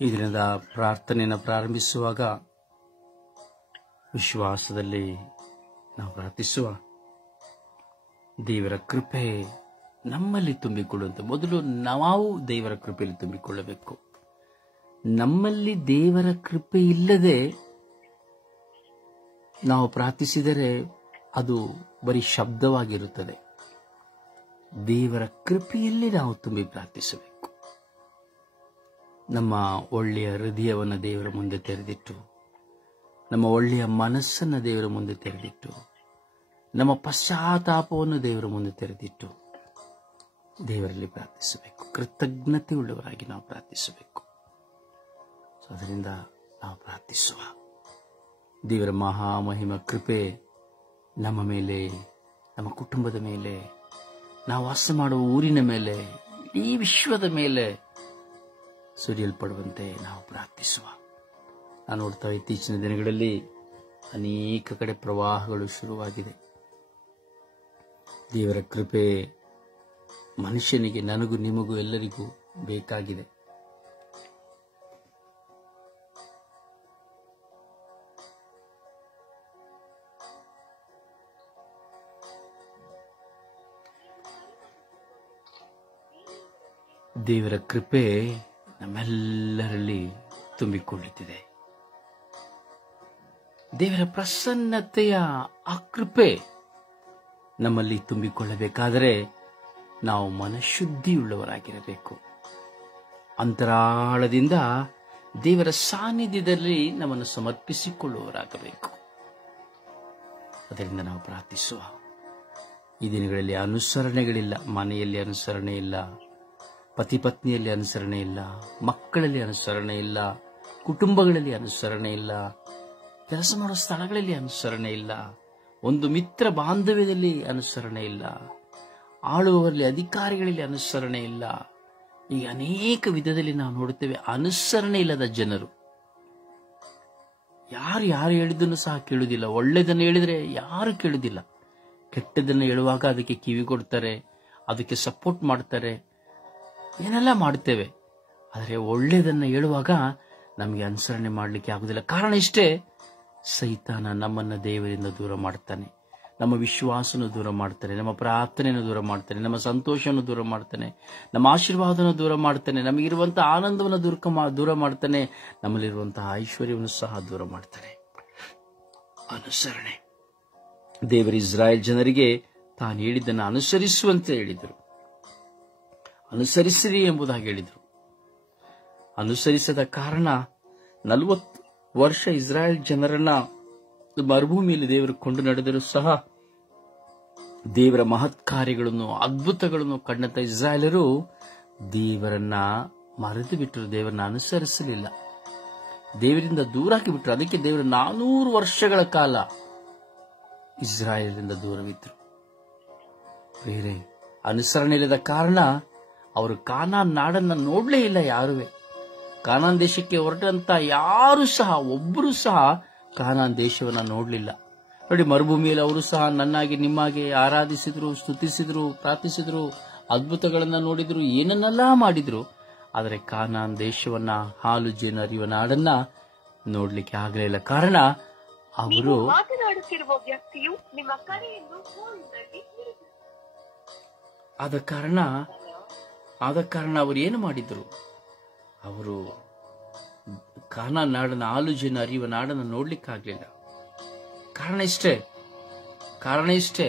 ಈ ದಿನದ ಪ್ರಾರ್ಥನೆಯನ್ನು ಪ್ರಾರಂಭಿಸುವಾಗ ವಿಶ್ವಾಸದಲ್ಲಿ ನಾವು ಪ್ರಾರ್ಥಿಸುವ. ದೇವರ ಕೃಪೆ ನಮ್ಮಲ್ಲಿ ತುಂಬಿಕೊಳ್ಳುವಂತೆ ಮೊದಲು ನಾವು ದೇವರ ಕೃಪೆಯಲ್ಲಿ ತುಂಬಿಕೊಳ್ಳಬೇಕು. ನಮ್ಮಲ್ಲಿ ದೇವರ ಕೃಪೆ ಇಲ್ಲದೆ ನಾವು ಪ್ರಾರ್ಥಿಸಿದರೆ ಅದು ಬರೀ ಶಬ್ದವಾಗಿರುತ್ತದೆ. ದೇವರ ಕೃಪೆಯಲ್ಲಿ ನಾವು ತುಂಬಿ ಪ್ರಾರ್ಥಿಸಬೇಕು. ನಮ್ಮ ಒಳ್ಳೆಯ ಹೃದಯವನ್ನು ದೇವರ ಮುಂದೆ ತೆರೆದಿಟ್ಟು, ನಮ್ಮ ಒಳ್ಳೆಯ ಮನಸ್ಸನ್ನು ದೇವರ ಮುಂದೆ ತೆರೆದಿಟ್ಟು, ನಮ್ಮ ಪಶ್ಚಾತ್ತಾಪವನ್ನು ದೇವರ ಮುಂದೆ ತೆರೆದಿಟ್ಟು ದೇವರಲ್ಲಿ ಪ್ರಾರ್ಥಿಸಬೇಕು. ಕೃತಜ್ಞತೆ ಉಳ್ಳವರಾಗಿ ನಾವು ಪ್ರಾರ್ಥಿಸಬೇಕು. ಅದರಿಂದ ನಾವು ಪ್ರಾರ್ಥಿಸುವ. ದೇವರ ಮಹಾಮಹಿಮ ಕೃಪೆ ನಮ್ಮ ಮೇಲೆ, ನಮ್ಮ ಕುಟುಂಬದ ಮೇಲೆ, ನಾವು ವಾಸ ಮಾಡುವ ಊರಿನ ಮೇಲೆ, ಇಡೀ ವಿಶ್ವದ ಮೇಲೆ ಸುರಿಯಲ್ಪಡುವಂತೆ ನಾವು ಪ್ರಾರ್ಥಿಸುವ. ನಾನು ನೋಡ್ತಾ ಇತ್ತೀಚಿನ ದಿನಗಳಲ್ಲಿ ಅನೇಕ ಕಡೆ ಪ್ರವಾಹಗಳು ಶುರುವಾಗಿದೆ. ದೇವರ ಕೃಪೆ ಮನುಷ್ಯನಿಗೆ, ನನಗೂ ನಿಮಗೂ ಎಲ್ಲರಿಗೂ ಬೇಕಾಗಿದೆ. ದೇವರ ಕೃಪೆ ನಮ್ಮೆಲ್ಲರಲ್ಲಿ ತುಂಬಿಕೊಳ್ಳುತ್ತಿದೆ. ದೇವರ ಪ್ರಸನ್ನತೆಯ ಆ ಕೃಪೆ ನಮ್ಮಲ್ಲಿ ತುಂಬಿಕೊಳ್ಳಬೇಕಾದರೆ ನಾವು ಮನಶುದ್ಧಿಯುಳ್ಳವರಾಗಿರಬೇಕು. ಅಂತರಾಳದಿಂದ ದೇವರ ಸಾನ್ನಿಧ್ಯದಲ್ಲಿ ನಮ್ಮನ್ನು ಸಮರ್ಪಿಸಿಕೊಳ್ಳುವವರಾಗಬೇಕು. ಅದರಿಂದ ನಾವು ಪ್ರಾರ್ಥಿಸುವ. ಈ ದಿನಗಳಲ್ಲಿ ಅನುಸರಣೆಗಳಿಲ್ಲ. ಮನೆಯಲ್ಲಿ ಅನುಸರಣೆ ಇಲ್ಲ, ಪತಿ ಪತ್ನಿಯಲ್ಲಿ ಅನುಸರಣೆ ಇಲ್ಲ, ಮಕ್ಕಳಲ್ಲಿ ಅನುಸರಣೆ ಇಲ್ಲ, ಕುಟುಂಬಗಳಲ್ಲಿ ಅನುಸರಣೆ ಇಲ್ಲ, ಕೆಲಸ ಮಾಡುವ ಸ್ಥಳಗಳಲ್ಲಿ ಅನುಸರಣೆ ಇಲ್ಲ, ಒಂದು ಮಿತ್ರ ಬಾಂಧವ್ಯದಲ್ಲಿ ಅನುಸರಣೆ ಇಲ್ಲ, ಆಳುವವರಲ್ಲಿ, ಅಧಿಕಾರಿಗಳಲ್ಲಿ ಅನುಸರಣೆ ಇಲ್ಲ. ಈಗ ಅನೇಕ ವಿಧದಲ್ಲಿ ನಾವು ನೋಡುತ್ತೇವೆ ಅನುಸರಣೆ ಇಲ್ಲದ ಜನರು. ಯಾರು ಹೇಳಿದ್ದನ್ನು ಸಹ ಕೇಳುವುದಿಲ್ಲ. ಒಳ್ಳೆಯದನ್ನು ಹೇಳಿದರೆ ಯಾರು ಕೇಳುವುದಿಲ್ಲ. ಕೆಟ್ಟದನ್ನು ಹೇಳುವಾಗ ಅದಕ್ಕೆ ಕಿವಿ ಕೊಡ್ತಾರೆ, ಅದಕ್ಕೆ ಸಪೋರ್ಟ್ ಮಾಡ್ತಾರೆ, ಏನೆಲ್ಲ ಮಾಡುತ್ತೇವೆ. ಆದರೆ ಒಳ್ಳೆಯದನ್ನು ಹೇಳುವಾಗ ನಮಗೆ ಅನುಸರಣೆ ಮಾಡಲಿಕ್ಕೆ ಆಗುವುದಿಲ್ಲ. ಕಾರಣ ಇಷ್ಟೇ, ಸೈತಾನ ನಮ್ಮನ್ನು ದೇವರಿಂದ ದೂರ ಮಾಡ್ತಾನೆ, ನಮ್ಮ ವಿಶ್ವಾಸವನ್ನು ದೂರ ಮಾಡ್ತಾನೆ, ನಮ್ಮ ಪ್ರಾರ್ಥನೆಯನ್ನು ದೂರ ಮಾಡ್ತಾನೆ, ನಮ್ಮ ಸಂತೋಷವನ್ನು ದೂರ ಮಾಡ್ತಾನೆ, ನಮ್ಮ ಆಶೀರ್ವಾದವನ್ನು ದೂರ ಮಾಡ್ತಾನೆ, ನಮಗಿರುವಂತಹ ಆನಂದವನ್ನು ದೂರ ಮಾಡ್ತಾನೆ, ನಮ್ಮಲ್ಲಿರುವಂತಹ ಐಶ್ವರ್ಯವನ್ನು ಸಹ ದೂರ ಮಾಡ್ತಾನೆ. ಅನುಸರಣೆ. ದೇವರು ಇಸ್ರಾಯೇಲ್ ಜನರಿಗೆ ತಾನು ಹೇಳಿದ್ದನ್ನು ಅನುಸರಿಸುವಂತೆ ಹೇಳಿದರು. ಅನುಸರಿಸಿರಿ ಎಂಬುದಾಗಿ ಹೇಳಿದರು. ಅನುಸರಿಸದ ಕಾರಣ 40 ವರ್ಷ ಇಸ್ರಾಯೇಲ್ ಜನರನ್ನ ಮರುಭೂಮಿಯಲ್ಲಿ ದೇವರು ಕೊಂಡು ನಡೆದರೂ ಸಹ ದೇವರ ಮಹತ್ ಕಾರ್ಯಗಳನ್ನು, ಅದ್ಭುತಗಳನ್ನು ಕಂಡಂತ ಇಸ್ರಾಯೇಲರು ದೇವರನ್ನ ಮರೆತು ಬಿಟ್ಟರು. ದೇವರನ್ನ ಅನುಸರಿಸಲಿಲ್ಲ, ದೇವರಿಂದ ದೂರಾಗಿ ಬಿಟ್ಟರು. ಅದಕ್ಕೆ ದೇವರು 400 ವರ್ಷಗಳ ಕಾಲ ಇಸ್ರಾಯೇಲಿಂದ ದೂರವಿದ್ದರು. ಬೇರೆ ಅನುಸರಣೆ ಇಲ್ಲದ ಕಾರಣ ಅವರು ಕಾನಾನ್ ನಾಡನ್ನ ನೋಡಲೇ ಇಲ್ಲ. ಯಾರುವೇ ಕಾನಾನ್ ದೇಶಕ್ಕೆ ಹೊರಟಂತ ಯಾರು ಸಹ, ಒಬ್ಬರು ಸಹ ಕಾನಾನ್ ದೇಶವನ್ನ ನೋಡಲಿಲ್ಲ. ನೋಡಿ, ಮರುಭೂಮಿಯಲ್ಲಿ ಅವರು ಸಹ ನನ್ನಾಗಿ ನಿಮ್ಮಾಗೆ ಆರಾಧಿಸಿದ್ರು, ಸ್ತುತಿಸಿದ್ರು, ಪ್ರಾರ್ಥಿಸಿದ್ರು, ಅದ್ಭುತಗಳನ್ನ ನೋಡಿದ್ರು, ಏನನ್ನೆಲ್ಲ ಮಾಡಿದ್ರು. ಆದರೆ ಕಾನಾನ್ ದೇಶವನ್ನ, ಹಾಲು ಜೇನು ಹರಿಯುವ ನಾಡನ್ನ ನೋಡ್ಲಿಕ್ಕೆ ಆಗಲಿಲ್ಲ. ಕಾರಣ ಅವರು ಮಾತನಾಡುತ್ತಿರುವ ವ್ಯಕ್ತಿಯು ನಿಮ್ಮ ಕರೆಯನ್ನು ಆದ ಕಾರಣ ಅವರು ಏನು ಮಾಡಿದ್ರು? ಅವರು ಕಾನಾನ್ ನಾಡನ್ನ, ಹಾಲು ಜೇನು ಹರಿಯುವ ನಾಡನ್ನ ನೋಡ್ಲಿಕ್ಕಾಗ್ಲಿಲ್ಲ. ಕಾರಣ ಇಷ್ಟೇ,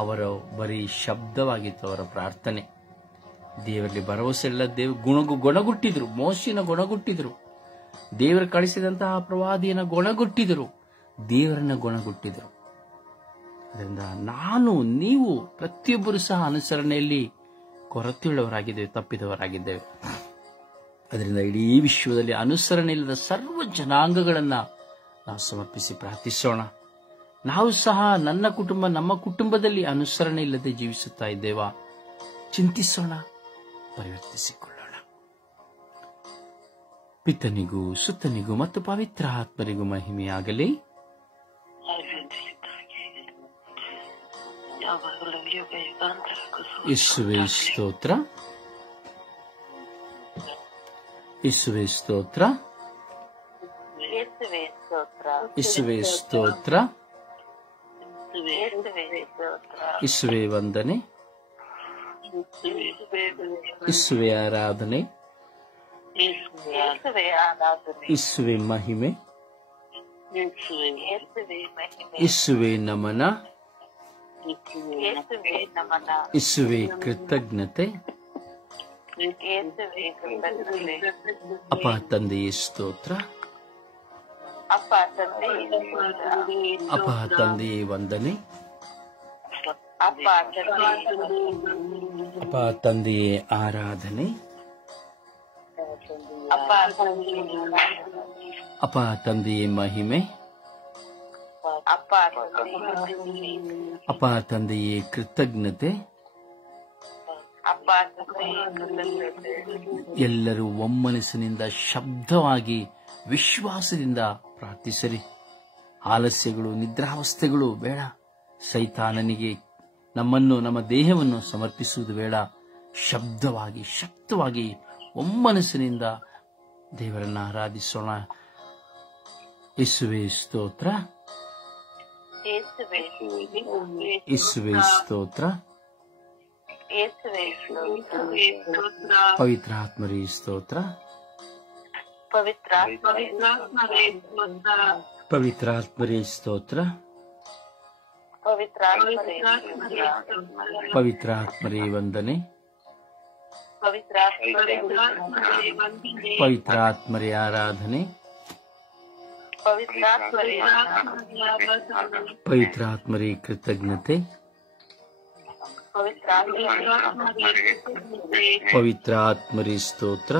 ಅವರ ಬರೀ ಶಬ್ದವಾಗಿತ್ತು ಅವರ ಪ್ರಾರ್ಥನೆ. ದೇವರಲ್ಲಿ ಭರವಸೆ ಇಲ್ಲ. ಗೊಣಗುಟ್ಟಿದ್ರು, ಮೋಶೆನ ಗೊಣಗುಟ್ಟಿದ್ರು, ದೇವರು ಕಳಿಸಿದಂತಹ ಪ್ರವಾದಿಯನ್ನ ಗೊಣಗುಟ್ಟಿದ್ರು, ದೇವರನ್ನ ಗೊಣಗುಟ್ಟಿದ್ರು. ಅದರಿಂದ ನೀವು ಪ್ರತಿಯೊಬ್ಬರು ಸಹ ಅನುಸರಣೆಯಲ್ಲಿ ಕೊರತೆಯುಳ್ಳವರಾಗಿದ್ದೇವೆ, ತಪ್ಪಿದವರಾಗಿದ್ದೇವೆ. ಅದರಿಂದ ಇಡೀ ವಿಶ್ವದಲ್ಲಿ ಅನುಸರಣೆ ಇಲ್ಲದ ಸರ್ವ ಜನಾಂಗಗಳನ್ನ ನಾವು ಸಮರ್ಪಿಸಿ ಪ್ರಾರ್ಥಿಸೋಣ. ನಾವು ಸಹ ನಮ್ಮ ಕುಟುಂಬದಲ್ಲಿ ಅನುಸರಣೆ ಇಲ್ಲದೆ ಜೀವಿಸುತ್ತಾ ಇದ್ದೇವಾ? ಚಿಂತಿಸೋಣ, ಪರಿವರ್ತಿಸಿಕೊಳ್ಳೋಣ. ಪಿತನಿಗೂ ಸುತ್ತನಿಗೂ ಮತ್ತು ಪವಿತ್ರ ಆತ್ಮರಿಗೂ ಮಹಿಮೆಯಾಗಲಿ. ಯೇಸುವೇ ಸ್ತೋತ್ರ. ಯೇಸುವೆ ಸ್ತೋತ್ರ, ಯೇಸುವೆ ಸ್ತೋತ್ರ, ಯೇಸುವೆ ಸ್ತೋತ್ರ, ಯೇಸುವೆ ಸ್ತೋತ್ರ, ಯೇಸುವೆ ವಂದನೆ, ಯೇಸುವೆ ಆರಾಧನೆ, ಯೇಸುವೆ ಆರಾಧನೆ, ಯೇಸುವೆ ಮಹಿಮೆ, ಯೇಸುವೆ ಮಹಿಮೆ, ಯೇಸುವೆ ನಮನ, ಯೇಸುವೆ ನಮನ, ಯೇಸುವೆ ಕೃತಜ್ಞತೆ. ಯೇಸುವೆ ಕೃತಜ್ಞತೆ. ಅಪ್ಪ ತಂದೆಯೇ ಸ್ತೋತ್ರ, ಅಪ್ಪ ತಂದೆಯೇ ಸ್ತೋತ್ರ, ಅಪ್ಪ ತಂದೆಯೇ ವಂದನೆ, ಅಪ್ಪ ತಂದೆಯೇ ಅಪ್ಪ ತಂದೆಯೇ ಆರಾಧನೆ, ಅಪ್ಪ ತಂದೆಯೇ ಅಪ್ಪ ತಂದೆಯೇ ಮಹಿಮೆ, ಅಪ್ಪ ತಂದೆಯೇ ಅಪ್ಪ ತಂದೆಯೇ ಕೃತಜ್ಞತೆ. ಅಪ್ಪ ತಂದೆಯೇ ಕೃತಜ್ಞತೆ. ಎಲ್ಲರೂ ಒಮ್ಮನಸ್ಸಿನಿಂದ ಶಬ್ದವಾಗಿ ವಿಶ್ವಾಸದಿಂದ ಪ್ರಾರ್ಥಿಸರಿ. ಆಲಸ್ಯಗಳು, ನಿದ್ರಾವಸ್ಥೆಗಳು ಬೇಡ. ಸೈತಾನನಿಗೆ ನಮ್ಮನ್ನು, ನಮ್ಮ ದೇಹವನ್ನು ಸಮರ್ಪಿಸುವುದು ಬೇಡ. ಶಬ್ದವಾಗಿ, ಶಕ್ತವಾಗಿ, ಒಮ್ಮನಸ್ಸಿನಿಂದ ದೇವರನ್ನು ಆರಾಧಿಸೋಣ. ಯೇಸುವೆ ಸ್ತೋತ್ರ, ಯೇಸುವೆ ಯೇಸುವೆ ಸ್ತೋತ್ರ, ಯೇಸುವೆ ಸ್ತೋತ್ರ, ಪವಿತ್ರಾತ್ಮರೇ ಸ್ತೋತ್ರ, ಪವಿತ್ರಾತ್ಮರೇ ಸ್ತೋತ್ರ, ಪವಿತ್ರಾತ್ಮರೇ ಸ್ತೋತ್ರ, ಪವಿತ್ರಾತ್ಮರೇ ಸ್ತೋತ್ರ, ಪವಿತ್ರಾತ್ಮರೇ ವಂದನೆ, ಪವಿತ್ರಾತ್ಮರೇ ಪವಿತ್ರಾತ್ಮರೇ ಆರಾಧನೆ, ಪವಿತ್ರಾತ್ಮರೇ ಪವಿತ್ರಾತ್ಮರೇ ಕೃತಜ್ಞತೆ, ಪವಿತ್ರಾತ್ಮರೇ ಸ್ತೋತ್ರ,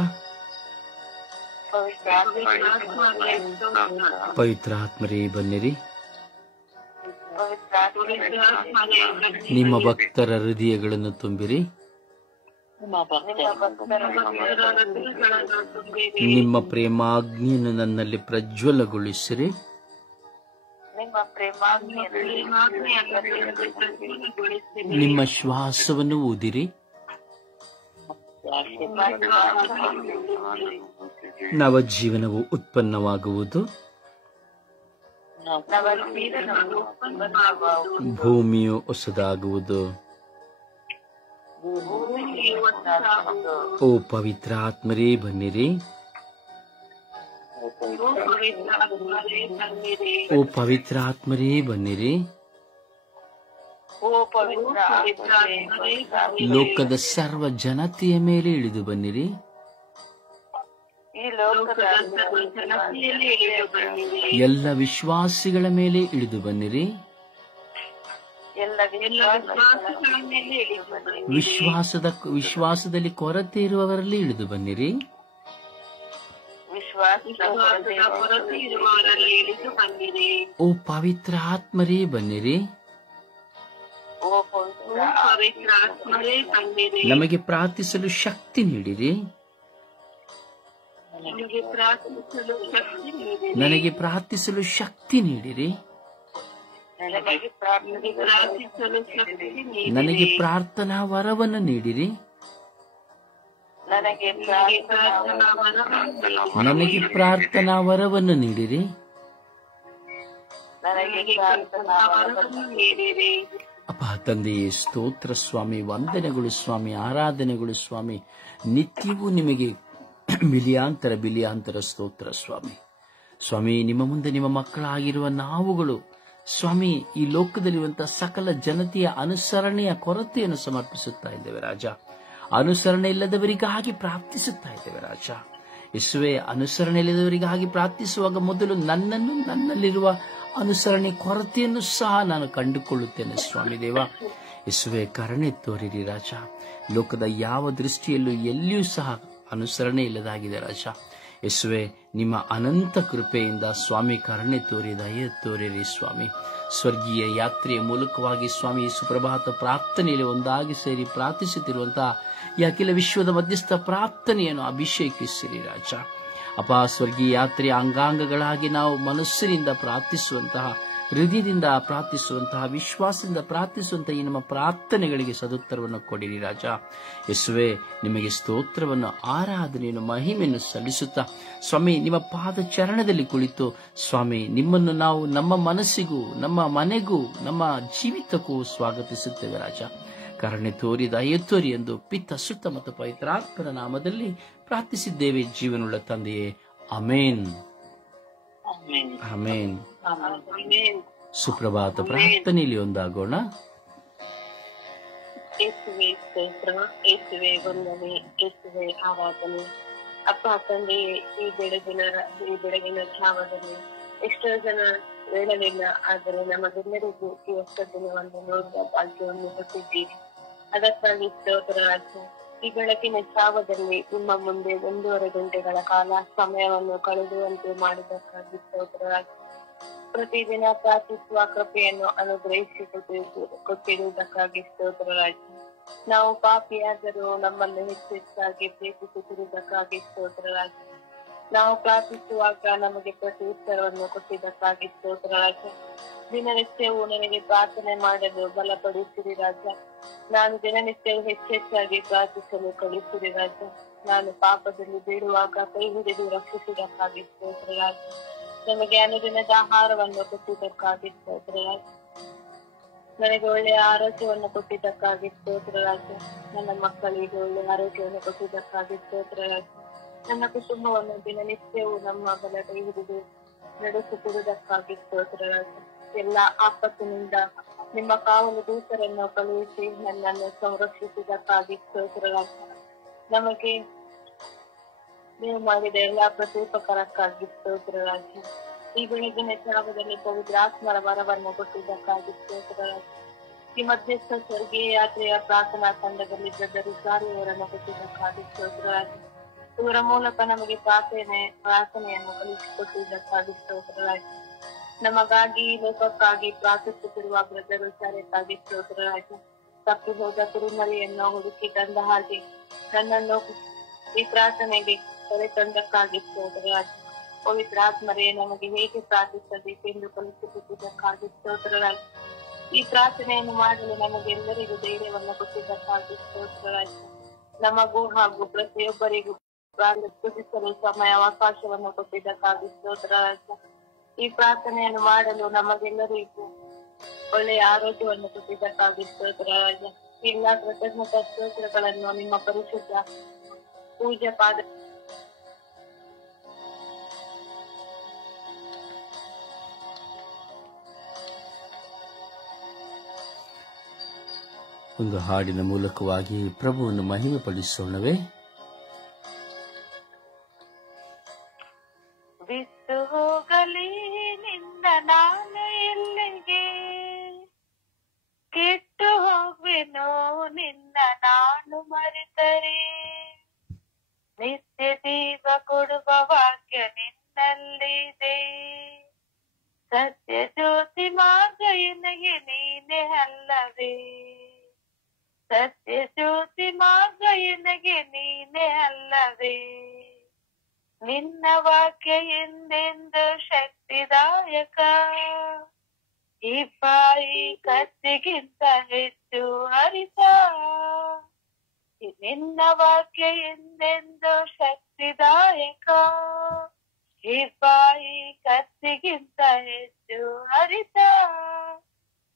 ಪವಿತ್ರಾತ್ಮರೇ ಬನ್ನಿರಿ. ನಿಮ್ಮ ಭಕ್ತರ ಹೃದಯಗಳನ್ನು ತುಂಬಿರಿ. ನಿಮ್ಮ ಪ್ರೇಮಾಗ್ನಿಯನ್ನು ನನ್ನಲ್ಲಿ ಪ್ರಜ್ವಲಗೊಳಿಸಿರಿ. ನಿಮ್ಮ ಶ್ವಾಸವನ್ನು ಊದಿರಿ. ನವಜೀವನವು ಉತ್ಪನ್ನವಾಗುವುದು. ಭೂಮಿಯು ಹೊಸದಾಗುವುದು. ಓ ಪವಿತ್ರಾತ್ಮರೇ ಬನ್ನಿರಿ. ಓ ಪವಿತ್ರಾತ್ಮರೇ ಬನ್ನಿರಿ. ಲೋಕದ ಸರ್ವ ಜನತೆಯ ಮೇಲೆ ಇಳಿದು ಬನ್ನಿರಿ. ಎಲ್ಲ ವಿಶ್ವಾಸಿಗಳ ಮೇಲೆ ಇಳಿದು ಬನ್ನಿರಿ. ವಿಶ್ವಾಸದಲ್ಲಿ ಕೊರತೆ ಇರುವವರಲ್ಲಿ ಇಳಿದು ಬನ್ನಿರಿ. ಓ ಪವಿತ್ರ ಆತ್ಮರೇ ಬನ್ನಿರಿ. ನಮಗೆ ಪ್ರಾರ್ಥಿಸಲು ಶಕ್ತಿ ನೀಡಿರಿ. ನನಗೆ ಪ್ರಾರ್ಥಿಸಲು ಶಕ್ತಿ ನೀಡಿರಿ. ನನಗೆ ಪ್ರಾರ್ಥನಾ ವರವನ್ನು ನೀಡಿರಿ. ನನಗೆ ಪ್ರಾರ್ಥನಾ ವರವನ್ನು ನೀಡಿರಿ. ಅಪ್ಪ ತಂದೆಯೇ ಸ್ತೋತ್ರ ಸ್ವಾಮಿ, ವಂದನೆಗಳು ಸ್ವಾಮಿ, ಆರಾಧನೆಗಳು ಸ್ವಾಮಿ. ನಿತ್ಯವೂ ನಿಮಗೆ ಬಿಲಿಯಾಂತರ ಸ್ತೋತ್ರ ಸ್ವಾಮಿ. ಸ್ವಾಮಿ, ನಿಮ್ಮ ಮುಂದೆ ನಿಮ್ಮ ಮಕ್ಕಳಾಗಿರುವ ನಾವುಗಳು ಸ್ವಾಮಿ ಈ ಲೋಕದಲ್ಲಿರುವಂತಹ ಸಕಲ ಜನತೆಯ ಅನುಸರಣೆಯ ಕೊರತೆಯನ್ನು ಸಮರ್ಪಿಸುತ್ತಾ ಇದ್ದೇವೆ ರಾಜ. ಅನುಸರಣೆ ಇಲ್ಲದವರಿಗಾಗಿ ಪ್ರಾರ್ಥಿಸುತ್ತಾ ಇದ್ದೇವೆ ರಾಜ. ಯೇಸುವೆ, ಅನುಸರಣೆ ಇಲ್ಲದವರಿಗಾಗಿ ಪ್ರಾರ್ಥಿಸುವಾಗ ಮೊದಲು ನನ್ನನ್ನು, ನನ್ನಲ್ಲಿರುವ ಅನುಸರಣೆ ಕೊರತೆಯನ್ನು ಸಹ ನಾನು ಕಂಡುಕೊಳ್ಳುತ್ತೇನೆ ಸ್ವಾಮಿ ದೇವ. ಯೇಸುವೆ, ಕರುಣೆ ತೋರಿರಿ ರಾಜ. ಲೋಕದ ಯಾವ ದೃಷ್ಟಿಯಲ್ಲೂ ಎಲ್ಲಿಯೂ ಸಹ ಅನುಸರಣೆ ಇಲ್ಲದಾಗಿದೆ ರಾಜ. ಯೇಸುವೆ, ನಿಮ್ಮ ಅನಂತ ಕೃಪೆಯಿಂದ ಸ್ವಾಮಿ ಕರುಣೆ ತೋರಿ, ದಯೆ ತೋರಿರಿ ಸ್ವಾಮಿ. ಸ್ವರ್ಗೀಯ ಯಾತ್ರೆಯ ಮೂಲಕವಾಗಿ ಸ್ವಾಮಿ ಸುಪ್ರಭಾತ ಪ್ರಾರ್ಥನೆಯಲ್ಲಿ ಒಂದಾಗಿ ಸೇರಿ ಪ್ರಾರ್ಥಿಸುತ್ತಿರುವಂತಹ ಈ ಅಖಿಲ ವಿಶ್ವದ ಮಧ್ಯಸ್ಥ ಪ್ರಾರ್ಥನೆಯನ್ನು ಅಭಿಷೇಕಿಸಿರಿ ರಾಜ. ಅಪ ಸ್ವರ್ಗೀಯ ಯಾತ್ರೆಯ ಅಂಗಾಂಗಗಳಾಗಿ ನಾವು ಮನಸ್ಸಿನಿಂದ ಪ್ರಾರ್ಥಿಸುವಂತಹ ಹೃದಯದಿಂದ ಪ್ರಾರ್ಥಿಸುವಂತಹ, ವಿಶ್ವಾಸದಿಂದ ಪ್ರಾರ್ಥಿಸುವಂತಹ ಈ ನಮ್ಮ ಪ್ರಾರ್ಥನೆಗಳಿಗೆ ಸದುತ್ತರವನ್ನು ಕೊಡಿರಿ ರಾಜ. ಯೇಸುವೆ, ನಿಮಗೆ ಸ್ತೋತ್ರವನ್ನು, ಆರಾಧನೆಯನ್ನು, ಮಹಿಮೆಯನ್ನು ಸಲ್ಲಿಸುತ್ತಾ ಸ್ವಾಮಿ, ನಿಮ್ಮ ಪಾದ ಚರಣದಲ್ಲಿ ಕುಳಿತು ಸ್ವಾಮಿ, ನಿಮ್ಮನ್ನು ನಾವು ನಮ್ಮ ಮನಸ್ಸಿಗೂ, ನಮ್ಮ ಮನೆಗೂ, ನಮ್ಮ ಜೀವಿತಕ್ಕೂ ಸ್ವಾಗತಿಸುತ್ತೇವೆ ರಾಜ. ಕರುಣೆ ತೋರಿ, ದಯೆ ತೋರಿ ಎಂದು ಪಿತ್ತ, ಸುತ್ತ ಮತ್ತು ಪವಿತ್ರಾತ್ಮನ ನಾಮದಲ್ಲಿ ಪ್ರಾರ್ಥಿಸಿದ್ದೇವೆ ಜೀವನುಳ್ಳ ತಂದೆಯೇ, ಆಮೇನ್. ಆಮೇನ್. ಸುಪ್ರಭಾತ ಪ್ರಾರ್ಥನೆಯಲ್ಲಿ ಒಂದಾಗೋಣ. ಯೇಸುವೆ ಸ್ತೋತ್ರ, ಯೇಸುವೆ ವಂದನೆ, ಯೇಸುವೆ ಆರಾಧನೆ. ಅಪ್ಪ ತಂದೆ, ಈ ಬೆಳಗಿನ ಜಾವದಲ್ಲಿ ಎಷ್ಟೋ ಜನ ಹೇಳಲಿಲ್ಲ, ಆದರೆ ನಮಗೆಲ್ಲರಿಗೂ ಈ ಹೊಸ ದಿನವನ್ನು ನೋಡುವ ಭಾಗ್ಯವನ್ನು ಕೊಟ್ಟಿದ್ದೀರಿ. ಅದಕ್ಕಾಗಿ ಸ್ತೋತ್ರ ರಾಜ. ಈ ಬೆಳಕಿನ ಜಾವದಲ್ಲಿ ನಿಮ್ಮ ಮುಂದೆ 1.5 ಗಂಟೆಗಳ ಕಾಲ ಸಮಯವನ್ನು ಕಳೆದುವಂತೆ ಮಾಡಿದಕ್ಕಾಗಿ ಸ್ತೋತ್ರ ರಾಜ. ಪ್ರತಿದಿನ ಪ್ರಾರ್ಥಿಸುವ ಕೃಪೆಯನ್ನು ಅನುಗ್ರಹಿಸಿ ಕೊಟ್ಟಿರುವುದಕ್ಕಾಗಿ ಸ್ತೋತ್ರ ರಾಜ. ನಾವು ಪಾಪಿಯಾದರೂ ನಮ್ಮನ್ನು ಹೆಚ್ಚೆಚ್ಚಾಗಿ ಪ್ರೀತಿಸುತ್ತಿರುವುದಕ್ಕಾಗಿ ಸ್ತೋತ್ರ ರಾಜ. ನಾವು ಪ್ರಾರ್ಥಿಸುವಾಗ ನಮಗೆ ಪ್ರತಿ ಉತ್ತರವನ್ನು ಕೊಟ್ಟಿದ್ದಕ್ಕಾಗಿ ಸ್ತೋತ್ರ ರಾಜ. ದಿನನಿತ್ಯವೂ ನನಗೆ ಪ್ರಾರ್ಥನೆ ಮಾಡಲು ಬಲಪಡಿಸಿರಿ ರಾಜ. ನಾನು ದಿನನಿತ್ಯವೂ ಹೆಚ್ಚೆಚ್ಚಾಗಿ ಪ್ರಾರ್ಥಿಸಲು ಕಲಿಸಿರಿ ರಾಜ. ನಾನು ಪಾಪದಲ್ಲಿ ಬೀಳುವಾಗ ಕೈ ಹಿಡಿದು ರಕ್ಷಿಸಿದಕ್ಕಾಗಿ ಸ್ತೋತ್ರ ರಾಜ. ನಮಗೆ ಅನುದಿನದ ಆಹಾರವನ್ನು ಕೊಟ್ಟಿದ್ದಕ್ಕಾಗಿ ಸ್ತೋತ್ರ ರಾಜ. ನನಗೆ ಒಳ್ಳೆಯ ಆರೋಗ್ಯವನ್ನು ಕೊಟ್ಟಿದ್ದಕ್ಕಾಗಿ ಸ್ತೋತ್ರ ರಾಜ. ನನ್ನ ಮಕ್ಕಳಿಗೆ ಒಳ್ಳೆಯ ಆರೋಗ್ಯವನ್ನು ಕೊಟ್ಟಿದ್ದಕ್ಕಾಗಿ ಸ್ತೋತ್ರ ರಾಜ. ನನ್ನ ಕುಟುಂಬವನ್ನು ದಿನನಿತ್ಯವೂ ನಮ್ಮ ಬಲಗೈ ಹಿಡಿದು ನಡೆಸುತ್ತಿರುವುದಕ್ಕಾಗಿ ಸ್ತೋತ್ರ ರಾಜ. ಎಲ್ಲ ಆಪತ್ತಿನಿಂದ ನಿಮ್ಮ ಕಾವಲು ದೂತರನ್ನು ಕಳುಹಿಸಿ ನನ್ನನ್ನು ಸಂರಕ್ಷಿಸಿದಕ್ಕಾಗಿ ಸ್ತೋತ್ರ ರಾಜ. ನಮಗೆ ನೀವು ಮಾಡಿದ ಎಲ್ಲಾ ಪ್ರತಿಪಕರಕ್ಕಾಗಿ ಸ್ತೋತ್ರ ರಾಜ. ಈ ಬೆಳಗಿನ ಜಾವದಲ್ಲಿ ಪವಿತ್ರಾತ್ಮರ ವರವನ್ನು ಕೊಟ್ಟಿದ್ದಕ್ಕಾಗಿ ಸ್ತೋತ್ರ ರಾಜ. ಈ ಮಧ್ಯಸ್ಥ ಸ್ವರ್ಗೀಯ ಯಾತ್ರೆಯ ಪ್ರಾರ್ಥನಾ ತಂಡದಲ್ಲಿ ಬ್ರದರಿಗಾರಿಯವರನ್ನು ಕೊಟ್ಟಿದ್ದಕ್ಕಾಗಿ ಸ್ತೋತ್ರ ರಾಜ. ಇವರ ಮೂಲಕ ನಮಗೆ ಪ್ರಾರ್ಥನೆಯನ್ನು ಕಲಿಸಿಕೊಟ್ಟಿದ್ದಕ್ಕಾಗಿ ಸ್ತೋತ್ರ ರಾಜ. ನಮಗಾಗಿ, ಲೋಕಕ್ಕಾಗಿ ಪ್ರಾರ್ಥಿಸುತ್ತಿರುವ ಬ್ರದರು ಕಾರ್ಯಕ್ಕಾಗಿ ಸ್ತೋತ್ರ ರಾಜ. ತಪ್ಪಿ ಹೋದ ಕುರುಮರಿಯನ್ನು ಹುಡುಕಿ ತಂದ ಹಾಗೆ ನನ್ನನ್ನು ಈ ಪ್ರಾರ್ಥನೆಗೆ ಕರೆತಂದಕ್ಕಾಗಿ ಸ್ತೋತ್ರ ರಾಜ. ಪವಿತ್ರಾತ್ಮರೇ, ನಮಗೆ ಹೇಗೆ ಪ್ರಾರ್ಥಿಸಬೇಕೆಂದು ಕಲಿಸಿಕೊಟ್ಟಿದ್ದಕ್ಕಾಗಿ ಸ್ತೋತ್ರ ರಾಜ. ಈ ಪ್ರಾರ್ಥನೆಯನ್ನು ಮಾಡಲು ನಮಗೆಲ್ಲರಿಗೂ ಧೈರ್ಯವನ್ನು ಕೊಟ್ಟಿದ್ದಕ್ಕಾಗಿ ಸ್ತೋತ್ರ ರಾಜ. ನಮಗೂ ಹಾಗೂ ಪ್ರತಿಯೊಬ್ಬರಿಗೂ ಪ್ರಾರ್ಥಿಸಲು ಸಮಯ ಅವಕಾಶವನ್ನು ಕೊಟ್ಟಿದ್ದಕ್ಕಾಗಿ ಸ್ತೋತ್ರ ರಾಜ. ಈ ಪ್ರಾರ್ಥನೆಯನ್ನು ಮಾಡಲು ನಮಗೆಲ್ಲರಿಗೂ ಒಳ್ಳೆಯ ಆರೋಗ್ಯವನ್ನು ಕೊಟ್ಟಿದ್ದಕ್ಕಾಗಿ ಸ್ತೋತ್ರ ರಾಜ. ಎಲ್ಲಾ ಕೃತಜ್ಞತಾ ಸ್ತೋತ್ರಗಳನ್ನು ನಿಮ್ಮ ಪರಿಶುದ್ಧ ಪೂಜಾ ಪಾದ ಒಂದು ಹಾಡಿನ ಮೂಲಕವಾಗಿ ಪ್ರಭುವನ್ನು ಮಹಿಮೆ ಪಡಿಸೋಣವೇ. ಬಿಟ್ಟು ಹೋಗಲಿ ನಿನ್ನ ನಾನು ಎಲ್ಲಿಗೆ, ಕೆಟ್ಟು ಹೋಗುವೆನೋ ನಿನ್ನ ನಾನು ಮರೆತರೆ, ನಿತ್ಯ ಜೀವ ಕೊಡುವ ವಾಕ್ಯ ನಿನ್ನಲ್ಲಿದೆ, ಸತ್ಯ ಜ್ಯೋತಿ ಮಾರ್ಗ ಎನಗೆ ನೀನೆ ಅಲ್ಲವೇ, ಸತ್ಯ ಜ್ಯೋತಿ ಮಾರ್ಗ ಎನಗೆ ನೀನೆ ಅಲ್ಲವೇ, ನಿನ್ನ ವಾಕ್ಯ ಎಂದೆಂದು ಶಕ್ತಿದಾಯಕ, ಈ ಬಾಯಿ ಕತ್ತಿಗಿಂತ ಹೆಚ್ಚು ಹರಿತ, ನಿನ್ನ ವಾಕ್ಯ ಎಂದೆಂದು ಶಕ್ತಿದಾಯಕ, ಈ ಬಾಯಿ ಕತ್ತಿಗಿಂತ ಹೆಚ್ಚು ಹರಿತ,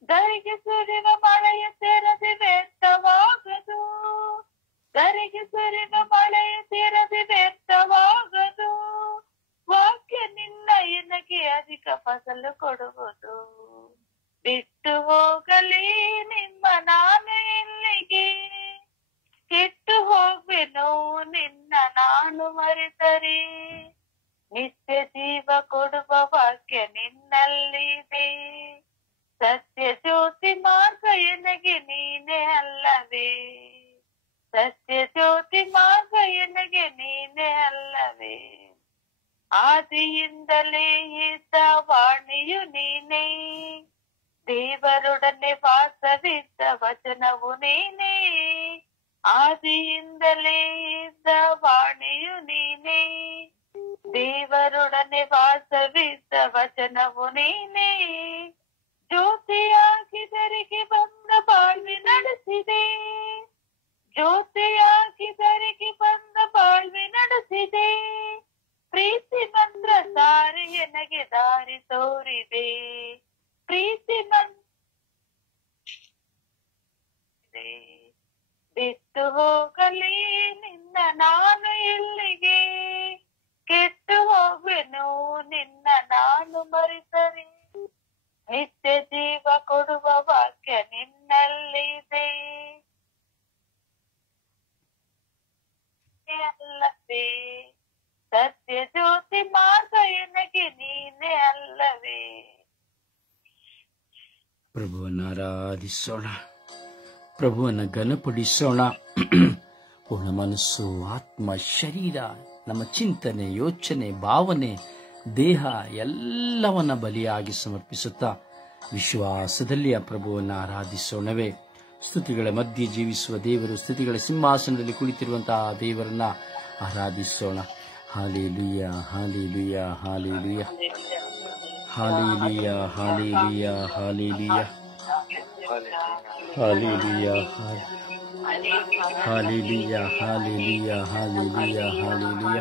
ಧರೆಗೆ ಸುರಿವ ಮಳೆಯ ತೆರದಿ ವ್ಯರ್ಥವಾಗದು, ಧರೆಗೆ ಸುರಿವ ಮಳೆಯ ತೆರದಿ ವ್ಯರ್ಥವಾಗದು, ವಾಕ್ಯ ನಿನ್ನ ಎನಗೆ ಅಧಿಕ ಫಸಲು ಕೊಡುವುದು, ಬಿಟ್ಟು ಹೋಗಲಿ ನಿಮ್ಮ ನಾನು ಎಲ್ಲಿಗೆ, ಕೆಟ್ಟು ಹೋಗುವೆನೋ ನಿನ್ನ ನಾನು ಮರೆತರೆ, ನಿತ್ಯ ಜೀವ ಕೊಡುವ ವಾಕ್ಯ ನಿನ್ನಲ್ಲಿದೆ, ಸತ್ಯ ಜ್ಯೋತಿ ಮಾರ್ಗ ಎನಗೆ ನೀನೆ ಅಲ್ಲವೇ, ಸತ್ಯ ಜ್ಯೋತಿ ಮಾರ್ಗ ಎನಗೆ ನೀನೆ ಅಲ್ಲವೇ, ಆದಿಯಿಂದಲೇ ಇದ್ದ ವಾಣಿಯು ನೀನೇ, ದೇವರೊಡನೆ ವಾಸವಿದ್ದ ವಚನವು ನೀನೇ, ಆದಿಯಿಂದಲೇ ಇದ್ದ ವಾಣಿಯು ನೀನೇ, ದೇವರೊಡನೆ ವಾಸವಿದ್ದ ವಚನವು ನೀನೇ, ಜ್ಯೋತಿಯಾಗಿ ಧರೆಗೆ ಬಂದ ಬಾಳ್ವೆ ನಡೆಸಿದೆ, ಜ್ಯೋತಿಯಾಗಿ ಧರೆಗೆ ಬಂದ ಬಾಳ್ವೆ ನಡೆಸಿದೆ. ಪ್ರೀತಿ ಮಂತ್ರ ಸಾರಿ ನನಗೆ ದಾರಿ ತೋರಿದೆ, ಪ್ರೀತಿ ಬಿಟ್ಟು ಹೋಗಲಿ ನಿನ್ನ ನಾನು ಎಲ್ಲಿಗೆ, ಕೆಟ್ಟು ಹೋಗುವೆನು ನಿನ್ನ ನಾನು ಮರೆತರೆ. ನಿತ್ಯ ಜೀವ ಕೊಡುವ ವಾಕ್ಯ ನಿನ್ನಲ್ಲಿದೆ, ಅಲ್ಲವೇ ಸತ್ಯ ಜ್ಯೋತಿ ಮಾರ್ಗ ಎನಗೆ ನೀನೇ ಅಲ್ಲವೇ. ಪ್ರಭುವನ್ನು ಆರಾಧಿಸೋಣ, ಪ್ರಭುವನ್ನು ಘನಪಡಿಸೋಣ. ಪೂರ್ಣ ಮನಸ್ಸು, ಆತ್ಮ, ಶರೀರ, ನಮ್ಮ ಚಿಂತನೆ, ಯೋಚನೆ, ಭಾವನೆ, ದೇಹ ಎಲ್ಲವನ್ನ ಬಲಿಯಾಗಿ ಸಮರ್ಪಿಸುತ್ತಾ ವಿಶ್ವಾಸದಲ್ಲಿ ಆ ಪ್ರಭುವನ್ನು ಆರಾಧಿಸೋಣವೇ. ಸ್ತುತಿಗಳ ಮಧ್ಯೆ ಜೀವಿಸುವ ದೇವರು, ಸ್ತುತಿಗಳ ಸಿಂಹಾಸನದಲ್ಲಿ ಕುಳಿತಿರುವಂತಹ ದೇವರನ್ನ ಆರಾಧಿಸೋಣ. Hallelujah, hallelujah, hallelujah, hallelujah, hallelujah, hallelujah, hallelujah, hallelujah, hallelujah, hallelujah, hallelujah.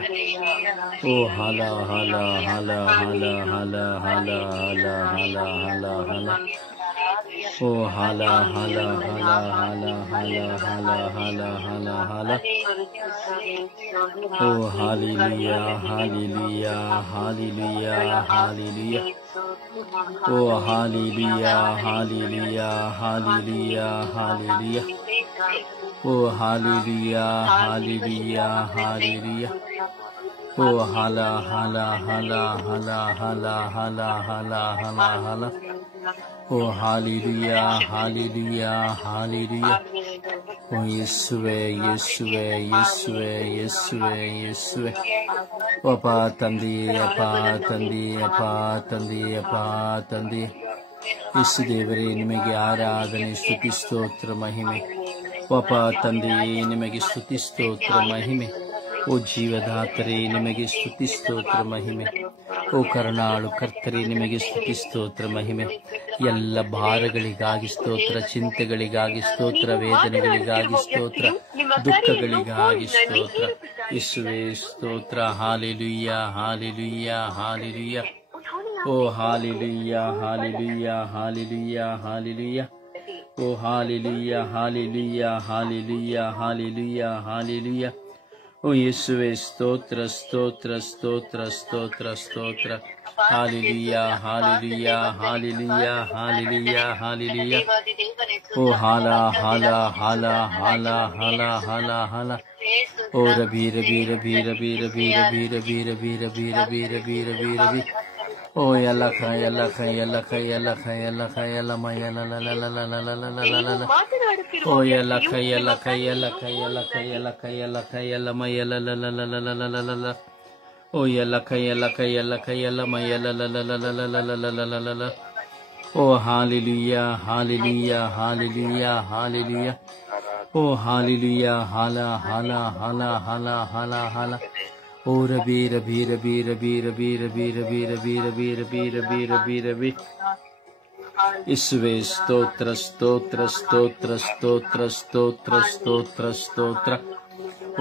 ಓ ಹಾಲ ಹಾಲ ಹಾಲ ಹಾಲ ಹಾಲ ಹಾಲ ಹಾಲ ಹಾಲ ಹಾಲ ಹಾಲ. ಓ ಹಾಲ ಹಾಲ ಹಾಲ ಹಾಲ ಹಾಲ ಹಾಲ ಹಾಲ ಹಾಲ ಹಾಲ. ಓ ಹಾಲೆಲೂಯ, ಹಾಲೆಲೂಯ, ಹಾಲೆಲೂಯ, ಹಾಲೆಲೂಯ. ಓ ಹಾಲೆಲೂಯ, ಹಾಲೆಲೂಯ, ಹಾಲೆಲೂಯ, ಹಾಲೆಲೂಯ. ಓ ಹಾಲೆಲೂಯ, ಹಾಲೆಲೂಯ, ಹಾಲೆಲೂಯ. ಓ ಹಾಲ ಹಾಲ ಹಾಲ ಹಾಲ ಹಾಲ ಹಾಲ ಹಾಲ ಹಾಲ ಹಾಲ. ಓ ಹಾಲೆಲೂಯ, ಹಾಲೆಲೂಯ, ಹಾಲೆಲೂಯ. ಓ ಯೇಸುವೆ, ಯೇಸುವೆ, ಯೇಸುವೆ, ಯೇಸುವೆ, ಯೇಸುವೆ. ಅಪ್ಪ ತಂದೆಯೇ, ಅಪ್ಪ ತಂದೆಯೇ, ಅಪ್ಪ ತಂದೆಯೇ, ಅಪ್ಪ ತಂದೆಯೇ. ಯೇಸು ದೇವರೇ, ನಿಮಗೆ ಆರಾಧನೆ, ಸ್ತುತಿ, ಸ್ತೋತ್ರ, ಮಹಿಮೆ. ಅಪ್ಪ ತಂದೆಯೇ, ನಿಮಗೆ ಸ್ತುತಿ, ಸ್ತೋತ್ರ, ಮಹಿಮೆ. ಓ ಜೀವದಾತರೇ, ನಿಮಗೆ ಸ್ತುತಿ, ಸ್ತೋತ್ರ, ಮಹಿಮೆ. ಓ ಕರುಣಾಳು ಕರ್ತರೇ, ನಿಮಗೆ ಸ್ತುತಿ, ಸ್ತೋತ್ರ, ಮಹಿಮೆ. ಎಲ್ಲ ಭಾರಗಳಿಗಾಗಿ ಸ್ತೋತ್ರ, ಚಿಂತೆಗಳಿಗಾಗಿ ಸ್ತೋತ್ರ, ವೇದನೆಗಳಿಗಾಗಿ ಸ್ತೋತ್ರ, ದುಃಖಗಳಿಗಾಗಿ ಸ್ತೋತ್ರ. ಯೇಸುವೇ ಸ್ತೋತ್ರ. Hallelujah, hallelujah, hallelujah. ಓ ಹಾಲೆಲೂಯ, ಹಾಲೆಲೂಯ, ಹಾಲೆಲೂಯ, ಹಾಲೆಲೂಯ. ಓ hallelujah, hallelujah, hallelujah, hallelujah, hallelujah. ಓ ಯೇಸುವೆ ಸ್ತೋತ್ರ, ಸ್ತೋತ್ರ, ಸ್ತೋತ್ರ, ಸ್ತೋತ್ರ, ಸ್ತೋತ್ರ. Hallelujah, hallelujah, hallelujah, hallelujah, hallelujah. ಓ ಹಾಲ ಹಾಲ ಹಾಲ ಹಾಲ ಹಾಲ ಹಾಲ ಹಾಲ. ಓ ರಬಿ ರಬಿ ರಬಿ ರಬಿ ರಬಿ ರಬಿ ರಬಿ ರಬಿ ರಬಿ ರಬಿ ರಬಿ ರಬಿ ರಬಿ. ಓ ಎಲ್ಲ ಖ ಎಲ್ಲ ಖ ಎಲ್ಲ ಖ ಎಲ್ಲ ಖ ಎಲ್ಲ ಖ ಎಲ್ಲ ಮ ಎಲ್ಲ ಲ ಲ ಲ ಲ ಲ ಲ ಲ ಲ ಲ ಲ. ಓ ಎಲ್ಲ ಖ ಎಲ್ಲ ಖ ಎಲ್ಲ ಖ ಎಲ್ಲ ಖ ಎಲ್ಲ ಖ ಎಲ್ಲ ಖ ಎಲ್ಲ ಮ ಎಲ್ಲ ಲ ಲ ಲ ಲ ಲ ಲ ಲ ಲ ಲ. ಓ ಎಲ್ಲ ಖ ಎಲ್ಲ ಖ ಎಲ್ಲ ಖ ಎಲ್ಲ ಮ ಎಲ್ಲ ಲ ಲ ಲ ಲ ಲ ಲ ಲ ಲ ಲ ಲ ಲ ಲ. ಓ ಹಾಲೆಲೂಯ, ಹಾಲೆಲೂಯ, ಹಾಲೆಲೂಯ, ಹಾಲೆಲೂಯ. ಓ ಹಾಲೆಲೂಯ, ಹಾಲ ಹಾಲ ಹಾಲ ಹಾಲ ಹಾಲ ಹಾಲ. ಓ ರಬಿ ರಬಿ ರಬಿ ರಬಿ ರಬಿ ರಬಿ ರಬಿ ರಬಿ ರಬಿ ರಬಿ ರಬಿ ರಬಿ ರಬಿ. ಯೇಸುವೇ ಸ್ತೋತ್ರ, ಸ್ತೋತ್ರ, ಸ್ತೋತ್ರ, ಸ್ತೋತ್ರ, ಸ್ತೋತ್ರ, ಸ್ತೋತ್ರ, ಸ್ತೋತ್ರ.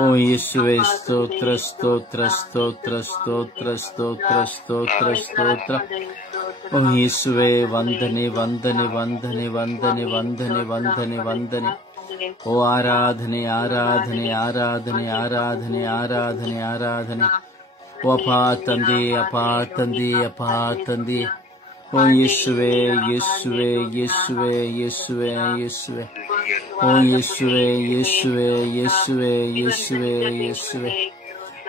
ಓ ಯೇಸುವೇ ಸ್ತೋತ್ರ, ಸ್ತೋತ್ರ, ಸ್ತೋತ್ರ, ಸ್ತೋತ್ರ, ಸ್ತೋತ್ರ, ಸ್ತೋತ್ರ, ಸ್ತೋತ್ರ. ಓ ಯೇಸುವೇ ವಂದನೆ, ವಂದನೆ, ವಂದನೆ, ವಂದನೆ, ವಂದನೆ, ವಂದನೆ, ವಂದನೆ. ಓ ಆರಾಧನೆ, ಆರಾಧನೆ, ಆರಾಧನೆ, ಆರಾಧನೆ, ಆರಾಧನೆ, ಆರಾಧನೆ. ಓ ಅಪ ತಂದೆ, ಅಪ ತಂದೆ, ಅಪ ತಂದೆ. ಓ ಯೇಸುವೆ, ಯೇಸುವೆ, ಯೇಸುವೆ, ಯೇಸುವೆ, ಯೇಸುವೆ. ಓ ಯೇಸುವೆ, ಯೇಸುವೆ, ಯೇಸುವೆ, ಯೇಸುವೆ, ಯೇಸುವೆ.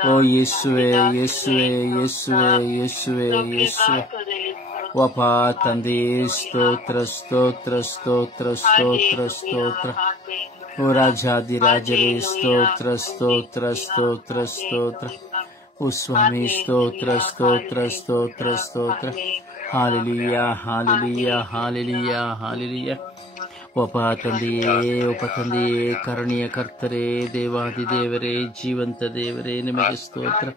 ಓ ಯೇಸುವೆ, ಯೇಸುವೆ, ಯೇಸುವೆ, ಯೇಸುವೆ, ಯೇಸುವೆ. ಓ ಅಪ ತಂದೆ, ಸ್ತೋತ್ರ, ಸ್ತೋತ್ರ, ಸ್ತೋತ್ರ, ಸ್ತೋತ್ರ, ಸ್ತೋತ್ರ. ಓ ರಾಜಾದಿರಾಜರೇ ಸ್ತೋತ್ರ, ಸ್ತೋತ್ರ, ಸ್ತೋತ್ರ, ಸ್ತೋತ್ರ. ಓ ಸ್ವಾಮಿ ಸ್ತೋತ್ರ, ಸ್ತೋತ್ರ, ಸ್ತೋತ್ರ, ಸ್ತೋತ್ರ. Hallelujah, hallelujah, hallelujah, hallelujah. ಒಪ ತಂದೆಯೇ, ಒಪ ತಂದೆಯೇ, ಕರುಣೆಯ ಕರ್ತರೇ, ದೇವಾದಿದೇವರೇ, ಜೀವಂತ ದೇವರೇ, ನಿಮಗೆ ಸ್ತೋತ್ರ.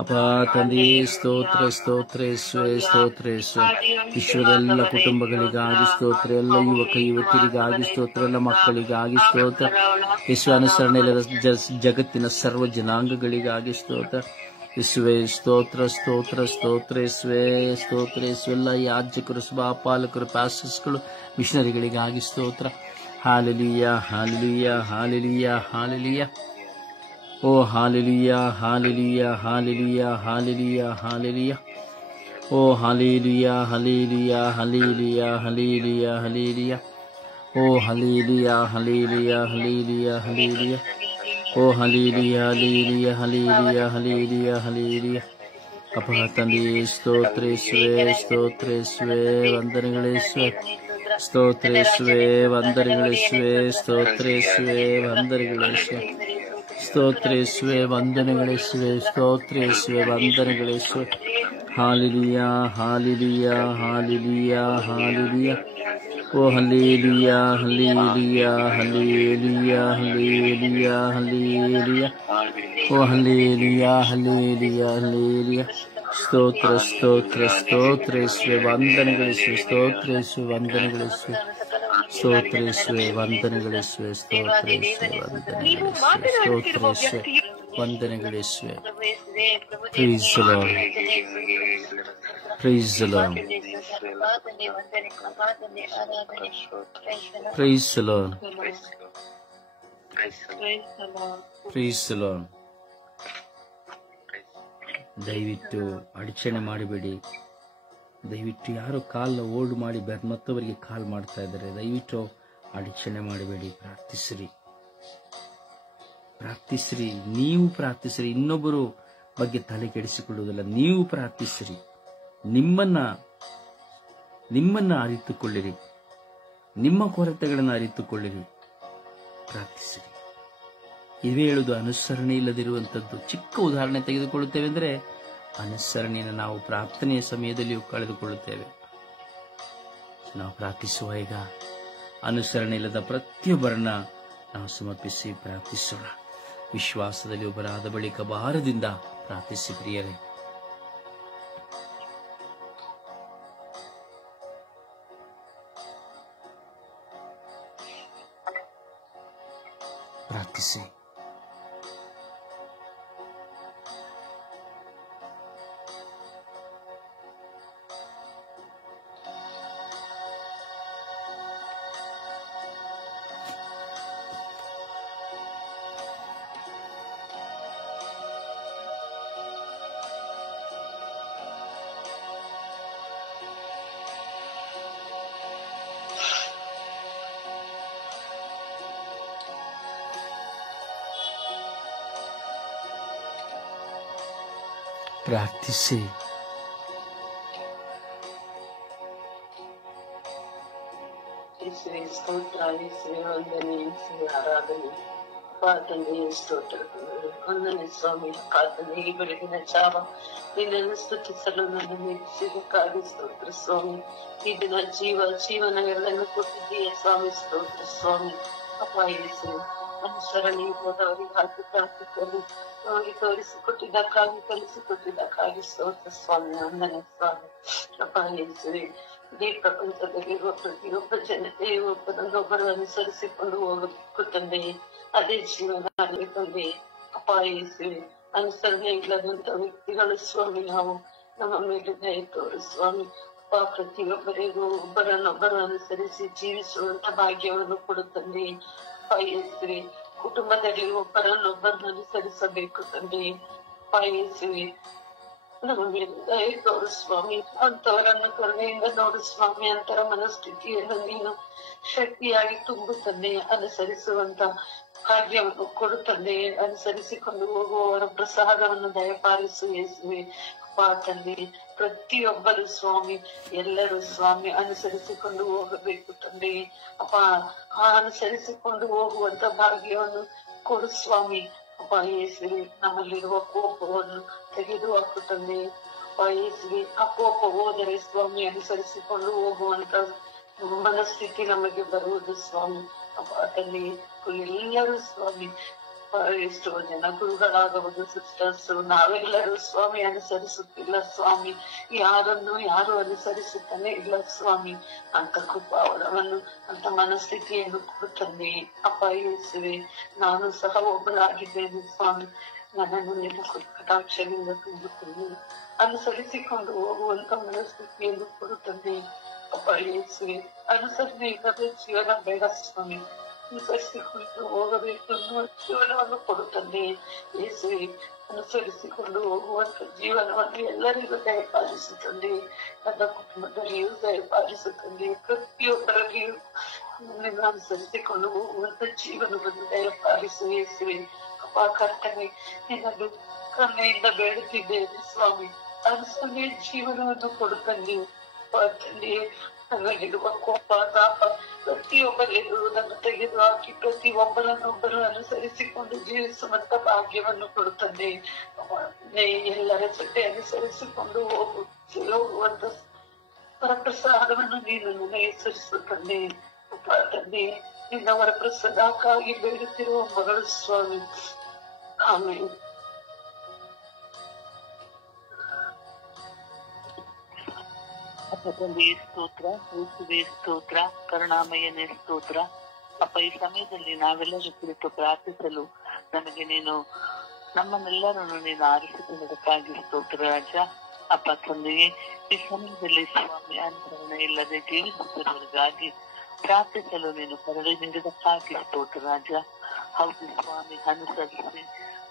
ಅಪ್ಪ ತಂದೆಯೇ ಸ್ತೋತ್ರ ಸ್ತೋತ್ರ ಯೇಸುವೆ ಸ್ತೋತ್ರ ಯೇಸುವೆ. ವಿಶ್ವದೆಲ್ಲ ಕುಟುಂಬಗಳಿಗಾಗಿ ಸ್ತೋತ್ರ, ಎಲ್ಲ ಯುವಕ ಯುವತಿಯರಿಗಾಗಿ ಸ್ತೋತ್ರ, ಎಲ್ಲ ಮಕ್ಕಳಿಗಾಗಿ ಸ್ತೋತ್ರ, ಯೇಸು ಅನುಸರಣೆ ಜಗತ್ತಿನ ಸರ್ವ ಜನಾಂಗಗಳಿಗಾಗಿ ಸ್ತೋತ್ರ ಯೇಸುವೆ ಸ್ತೋತ್ರ ಸ್ತೋತ್ರ ಸ್ತೋತ್ರ ಯೇಸುವೆ ಸ್ತೋತ್ರ ಯೇಸುವೆ. ಎಲ್ಲ ಯಾಜಕರು, ಸಭಾಪಾಲಕರು, ಪ್ಯಾಸ್ಟರ್ಸ್ಗಳು, ಮಿಷನರಿಗಳಿಗಾಗಿ ಸ್ತೋತ್ರ. Hallelujah hallelujah hallelujah hallelujah. ಓ hallelujah hallelujah hallelujah hallelujah hallelujah. ಓ hallelujah hallelujah hallelujah hallelujah hallelujah. ಓ ಹಾಲೆಲೂಯಾ ಹಲ್ಲೆಲೂಯಾ ಹಲ್ಲೆಲೂಯಾ ಹಲ್ಲೆಲೂಯಾ. ಓ hallelujah hallelujah hallelujah hallelujah hallelujah. ಅಪ್ಪ ತಂದೆಯೇ ಸ್ತೋತ್ರ ಯೇಸುವೆ ಸ್ತೋತ್ರ ಯೇಸುವೆ ವಂದನೆಗಳೇಸುವೆ ಸ್ತೋತ್ರ ಯೇಸುವೆ ವಂದನೆಗಳೇಸುವೆ ಸ್ತೋತ್ರ ಯೇಸುವೆ ವಂದನೆಗಳೇಸುವೆ ಸ್ತೋತ್ರ ಯೇಸುವೆ ವಂದನೆಗಳೇಸುವೆ ಸ್ತೋತ್ರ ಯೇಸುವೆ ವಂದನೆಗಳೇಸುವೆ. Hallelujah hallelujah hallelujah hallelujah. ಓ hallelujah hallelujah hallelujah hallelujah hallelujah. ಓ ಹಲ್ಲೆಲೂಯಾ ಹಲ್ಲೆಲೂಯಾ ಹಲ್ಲೆಲೂಯಾ. ಸ್ತೋತ್ರ ಸ್ತೋತ್ರ ಸ್ತೋತ್ರ ಯೇಸುವೆ ವಂದನೆಗಳಿಸುವೆ ಸ್ತೋತ್ರ ಯೇಸುವೆ ವಂದನೆಗಳಿಸುವೆ ಸ್ತೋತ್ರ ಯೇಸುವೆ ವಂದನೆಗಳಿಸುವೆ ಸ್ತೋತ್ರ ಯೇಸುವೆ ವಂದನೆಗಳಿಸುವೆ ಸ್ತೋತ್ರ ಯೇಸುವೆ ವಂದನೆಗಳಿಸುವೆ. Praise the Lord, praise the Lord, praise the Lord, praise the Lord. ದಯವಿಟ್ಟು ಅಡಚಣೆ ಮಾಡಬೇಡಿ. ದಯವಿಟ್ಟು ಯಾರು ಕಾಲ್ ಓಲ್ಡ್ ಮಾಡಿ ಮತ್ತೊಬ್ಬರಿಗೆ ಕಾಲ್ ಮಾಡ್ತಾ ಇದ್ದಾರೆ, ದಯವಿಟ್ಟು ಅಡಚಣೆ ಮಾಡಬೇಡಿ. ಪ್ರಾರ್ಥಿಸಿರಿ, ಪ್ರಾರ್ಥಿಸಿರಿ, ನೀವು ಪ್ರಾರ್ಥಿಸಿರಿ. ಇನ್ನೊಬ್ಬರು ಬಗ್ಗೆ ತಲೆ ಕೆಡಿಸಿಕೊಳ್ಳುವುದಿಲ್ಲ, ನೀವು ಪ್ರಾರ್ಥಿಸಿರಿ. ನಿಮ್ಮನ್ನ ಅರಿತುಕೊಳ್ಳಿರಿ, ನಿಮ್ಮ ಕೊರತೆಗಳನ್ನು ಅರಿತುಕೊಳ್ಳಿರಿ, ಪ್ರಾರ್ಥಿಸಿರಿ. ಇವೇ ಹೇಳುವುದು ಅನುಸರಣೆ ಇಲ್ಲದಿರುವಂತದ್ದು. ಚಿಕ್ಕ ಉದಾಹರಣೆ ತೆಗೆದುಕೊಳ್ಳುತ್ತೇವೆ ಅಂದರೆ ಅನುಸರಣೆಯನ್ನು ನಾವು ಪ್ರಾರ್ಥನೆಯ ಸಮಯದಲ್ಲಿಯೂ ಕಳೆದುಕೊಳ್ಳುತ್ತೇವೆ. ನಾವು ಪ್ರಾರ್ಥಿಸುವ ಈಗ ಅನುಸರಣೆ ಇಲ್ಲದ ಪ್ರತಿಯೊಬ್ಬರನ್ನ ನಾವು ಸಮರ್ಪಿಸಿ ಪ್ರಾರ್ಥಿಸೋಣ. ವಿಶ್ವಾಸದಲ್ಲಿ ಒಬ್ಬರಾದ ಬಳಿಕ ಭಾರದಿಂದ ಪ್ರಾರ್ಥಿಸಿ ಪ್ರಿಯರೇ. ಪ್ರಾರ್ಥಿಸಿ. ಪ್ರಾರ್ಥಿಸಿ. ಸ್ತೋತ್ರ ಯೇಸುವೆ ವಂದನೆ ಯೇಸುವೆ ಆರಾಧನೆ. ತಂದೆ ಸ್ತೋತ್ರ ವಂದನೆ ಸ್ವಾಮಿ. ತಂದೆ ಈ ಬೆಳಗಿನ ಜಾವ ನಿನ್ನನ್ನು ಸ್ತುತಿಸಲು ನನ್ನ ನಿರೀಕ್ಷೆಗಾಗಿ ಸ್ತೋತ್ರ ಸ್ವಾಮಿ. ಈ ದಿನ ಜೀವನಗಳನ್ನು ಕೊಟ್ಟಿದ್ದೀಯ ಸ್ವಾಮಿ. ಸ್ತೋತ್ರ ಸ್ವಾಮಿ. ಅಪ್ಪ ಯೇಸುವೆ ಅನುಸರಣೆ ಹೋದವರಿಗೆ ಹಾಕಿ ಪ್ರಾರ್ಥಿಸಲು ನಮಗೆ ತೋರಿಸಿಕೊಟ್ಟಿದ್ದಕ್ಕಾಗಿ ಕಲಿಸಿಕೊಟ್ಟಿದ್ದಕ್ಕಾಗಿ ಸ್ತೋತ್ರ ಸ್ವಾಮಿ. ವಂದನೆ ಸ್ವಾಮಿ. ಅಪ್ಪ ಯೇಸುವೆ ಇಡೀ ಪ್ರಪಂಚದಲ್ಲಿರುವ ಪ್ರತಿಯೊಬ್ಬ ಜನತೆಯು ಒಬ್ಬರನ್ನೊಬ್ಬರು ಅನುಸರಿಸಿಕೊಂಡು ಹೋಗಬೇಕು ತಂದೆ. ಅದೇ ಜೀವನ ಆಗಲಿ ತಂದೆ. ಅಪ್ಪ ಯೇಸುವೆ ಅನುಸರಣೆ ಇಲ್ಲದಂತ ವ್ಯಕ್ತಿಗಳು ಸ್ವಾಮಿ ನಾವು ನಮ್ಮ ಮೇಲೆ ದಯ ತೋರು ಸ್ವಾಮಿ. ಅಪ್ಪ ಪ್ರತಿಯೊಬ್ಬರಿಗೂ ಒಬ್ಬರನ್ನೊಬ್ಬರು ಅನುಸರಿಸಿ ಜೀವಿಸುವಂತ ಭಾಗ್ಯವನ್ನು ಕೊಡು ತಂದೆ. ಅಪ್ಪ ಯೇಸುವೆ ಕುಟುಂಬದಲ್ಲಿ ಒಬ್ಬರನ್ನೊಬ್ಬರನ್ನು ಅನುಸರಿಸಬೇಕು ತಂದೆ. ಅಪ್ಪ ಯೇಸುವೆ ನಮ್ಮ ಮೇಲೆ ದಯ ತೋರು ಸ್ವಾಮಿ. ಅಂತವರನ್ನು ಕರುಣೆಯಿಂದ ನೋಡು ಸ್ವಾಮಿ. ಅಂತರ ಮನಸ್ಥಿತಿಯನ್ನು ನೀನು ಶಕ್ತಿಯಾಗಿ ತುಂಬು ತಂದೆ. ಅನುಸರಿಸುವಂತ ಭಾಗ್ಯವನ್ನು ಕೊಡು ತಂದೆ. ಅನುಸರಿಸಿಕೊಂಡು ಹೋಗುವವರ ಪ್ರಸಾದವನ್ನು ದಯಪಾಲಿಸು ಯೇಸುವೆ. ಅಪ್ಪ ತಂದೆ ಪ್ರತಿಯೊಬ್ಬರು ಸ್ವಾಮಿ ಎಲ್ಲರೂ ಸ್ವಾಮಿ ಅನುಸರಿಸಿಕೊಂಡು ಹೋಗಬೇಕು ತಂದೆ. ಅಪ್ಪ ಅನುಸರಿಸಿಕೊಂಡು ಹೋಗುವಂತ ಭಾಗ್ಯವನ್ನು ಕೊಡು ಸ್ವಾಮಿ. ಅಪ್ಪ ಯೇಸುವೆ ನಮ್ಮಲ್ಲಿರುವ ಕೋಪವನ್ನು ತೆಗೆದು ಹಾಕು ತಂದೆ. ಅಪ್ಪ ಯೇಸುವೆ ಆ ಕೋಪ ಹೋದರೆ ಸ್ವಾಮಿ ಅನುಸರಿಸಿಕೊಂಡು ಹೋಗುವಂತ ಮನಸ್ಥಿತಿ ನಮಗೆ ಬರುವುದು ಸ್ವಾಮಿ. ಅಪ್ಪ ತಂದೆ ಎಲ್ಲರೂ ಸ್ವಾಮಿ ಎಷ್ಟೋ ಜನ ಗುರುಗಳಾಗಬಹುದು ಸಿಸ್ಟರ್ಸ್, ನಾವೆಲ್ಲರೂ ಸ್ವಾಮಿ ಅನುಸರಿಸುತ್ತಿಲ್ಲ ಸ್ವಾಮಿ, ಯಾರನ್ನು ಯಾರು ಅನುಸರಿಸುತ್ತಾನೆ ಇಲ್ಲ ಸ್ವಾಮಿ. ಅಂತ ಕೃಪಾವರವನ್ನು ಅಂತ ಮನಸ್ಥಿತಿಯನ್ನು ಕೊಡುತ್ತಂದೆ ಅಪ್ಪ ಯೇಸುವೆ. ನಾನು ಸಹ ಒಬ್ಬಳಾಗಿದ್ದೇನೆ ಸ್ವಾಮಿ. ನನ್ನನ್ನು ನಿನ್ನ ಕಟಾಕ್ಷದಿಂದ ತುಂಬುತ್ತೇನೆ, ಅನುಸರಿಸಿಕೊಂಡು ಹೋಗುವಂತ ಮನಸ್ಥಿತಿಯನ್ನು ಕೊಡುತ್ತಂದೆ ಅಪ್ಪ ಯೇಸುವೆ. ಅನುಸರಣೆ ಇಲ್ಲದೆ ಜೀವನ ಬೇಡ ಸ್ವಾಮಿ, ಅನುಸರಿಸಿಕೊಂಡು ಹೋಗಬೇಕು ಅನ್ನುವ ಜೀವನವನ್ನು ಕೊಡುತ್ತಂದೆ ಯೇಸುವೆ. ಅನುಸರಿಸಿಕೊಂಡು ಹೋಗುವಂತ ಜೀವನವನ್ನು ಎಲ್ಲರಿಗೂ ದಯಪಾಲಿಸುತ್ತಂದೆ, ನನ್ನ ಕುಟುಂಬದಲ್ಲಿಯೂ ದಯಪಾಲಿಸುತ್ತಂದೆ, ಪ್ರತಿಯೊಬ್ಬರಲ್ಲಿಯೂ ನನ್ನನ್ನು ಅನುಸರಿಸಿಕೊಂಡು ಹೋಗುವಂತ ಜೀವನವನ್ನು ದಯಪಾಲಿಸು ಯೇಸುವೆ. ಅಪ್ಪ ಕರ್ತನೆ, ನಿನ್ನನ್ನು ಕರುಣೆಯಿಂದ ಬೇಡುತ್ತಿದ್ದೇನೆ ಸ್ವಾಮಿ. ಅನುಸರಣೆ ಜೀವನವನ್ನು ಕೊಡುತ್ತಂದೆ ತಂದೆ. ನನ್ನಲ್ಲಿರುವ ಕೋಪ ತಾಪ ಪ್ರತಿಯೊಬ್ಬರೆದುರುವುದನ್ನು ತೆಗೆದು ಹಾಕಿ ಪ್ರತಿಯೊಬ್ಬರನ್ನೊಬ್ಬರು ಅನುಸರಿಸಿಕೊಂಡು ಜೀವಿಸುವಂತ ಭಾಗ್ಯವನ್ನು ಕೊಡುತ್ತದೆ. ಎಲ್ಲರ ಜೊತೆ ಅನುಸರಿಸಿಕೊಂಡು ಹೋಗುವಂತ ವರಪ್ರಸಾದವನ್ನು ನೀನು ನನಗೆ ಹೆಸರಿಸುತ್ತಂದೆ ತಂದೆ. ನಿನ್ನ ವರಪ್ರಸಾದಕ್ಕಾಗಿ ಬೇಡುತ್ತಿರುವ ಮಗಳು ಸ್ವಾಮಿ. ಆಮೇಲೆ ತಂದೆಯೇ ಸ್ತೋತ್ರ, ಯೇಸುವೇ ಸ್ತೋತ್ರ, ಕರುಣಾಮಯನೇ ಸ್ತೋತ್ರ. ಅಪ್ಪ, ಈ ಸಮಯದಲ್ಲಿ ನಾವೆಲ್ಲರೂ ಕುರಿತು ಪ್ರಾರ್ಥಿಸಲು ನಮಗೆ ನೀನು ನಮ್ಮನ್ನೆಲ್ಲರನ್ನು ನೀನು ಆರಿಸಿಕೊಂಡದಕ್ಕಾಗಿ ಸ್ತೋತ್ರ ರಾಜ. ಅಪ್ಪ ತಂದೆಯೇ, ಈ ಸಮಯದಲ್ಲಿ ಸ್ವಾಮಿ ಅನುಸರಣೆ ಇಲ್ಲದೆ ಜೀವಿಸುತ್ತಿರುವವರಿಗಾಗಿ ಪ್ರಾರ್ಥಿಸಲು ನೀನು ಕರುಣೆ ನೀಡಿದಕ್ಕಾಗಿ ಸ್ತೋತ್ರ ರಾಜ. ಹೌದು ಸ್ವಾಮಿ,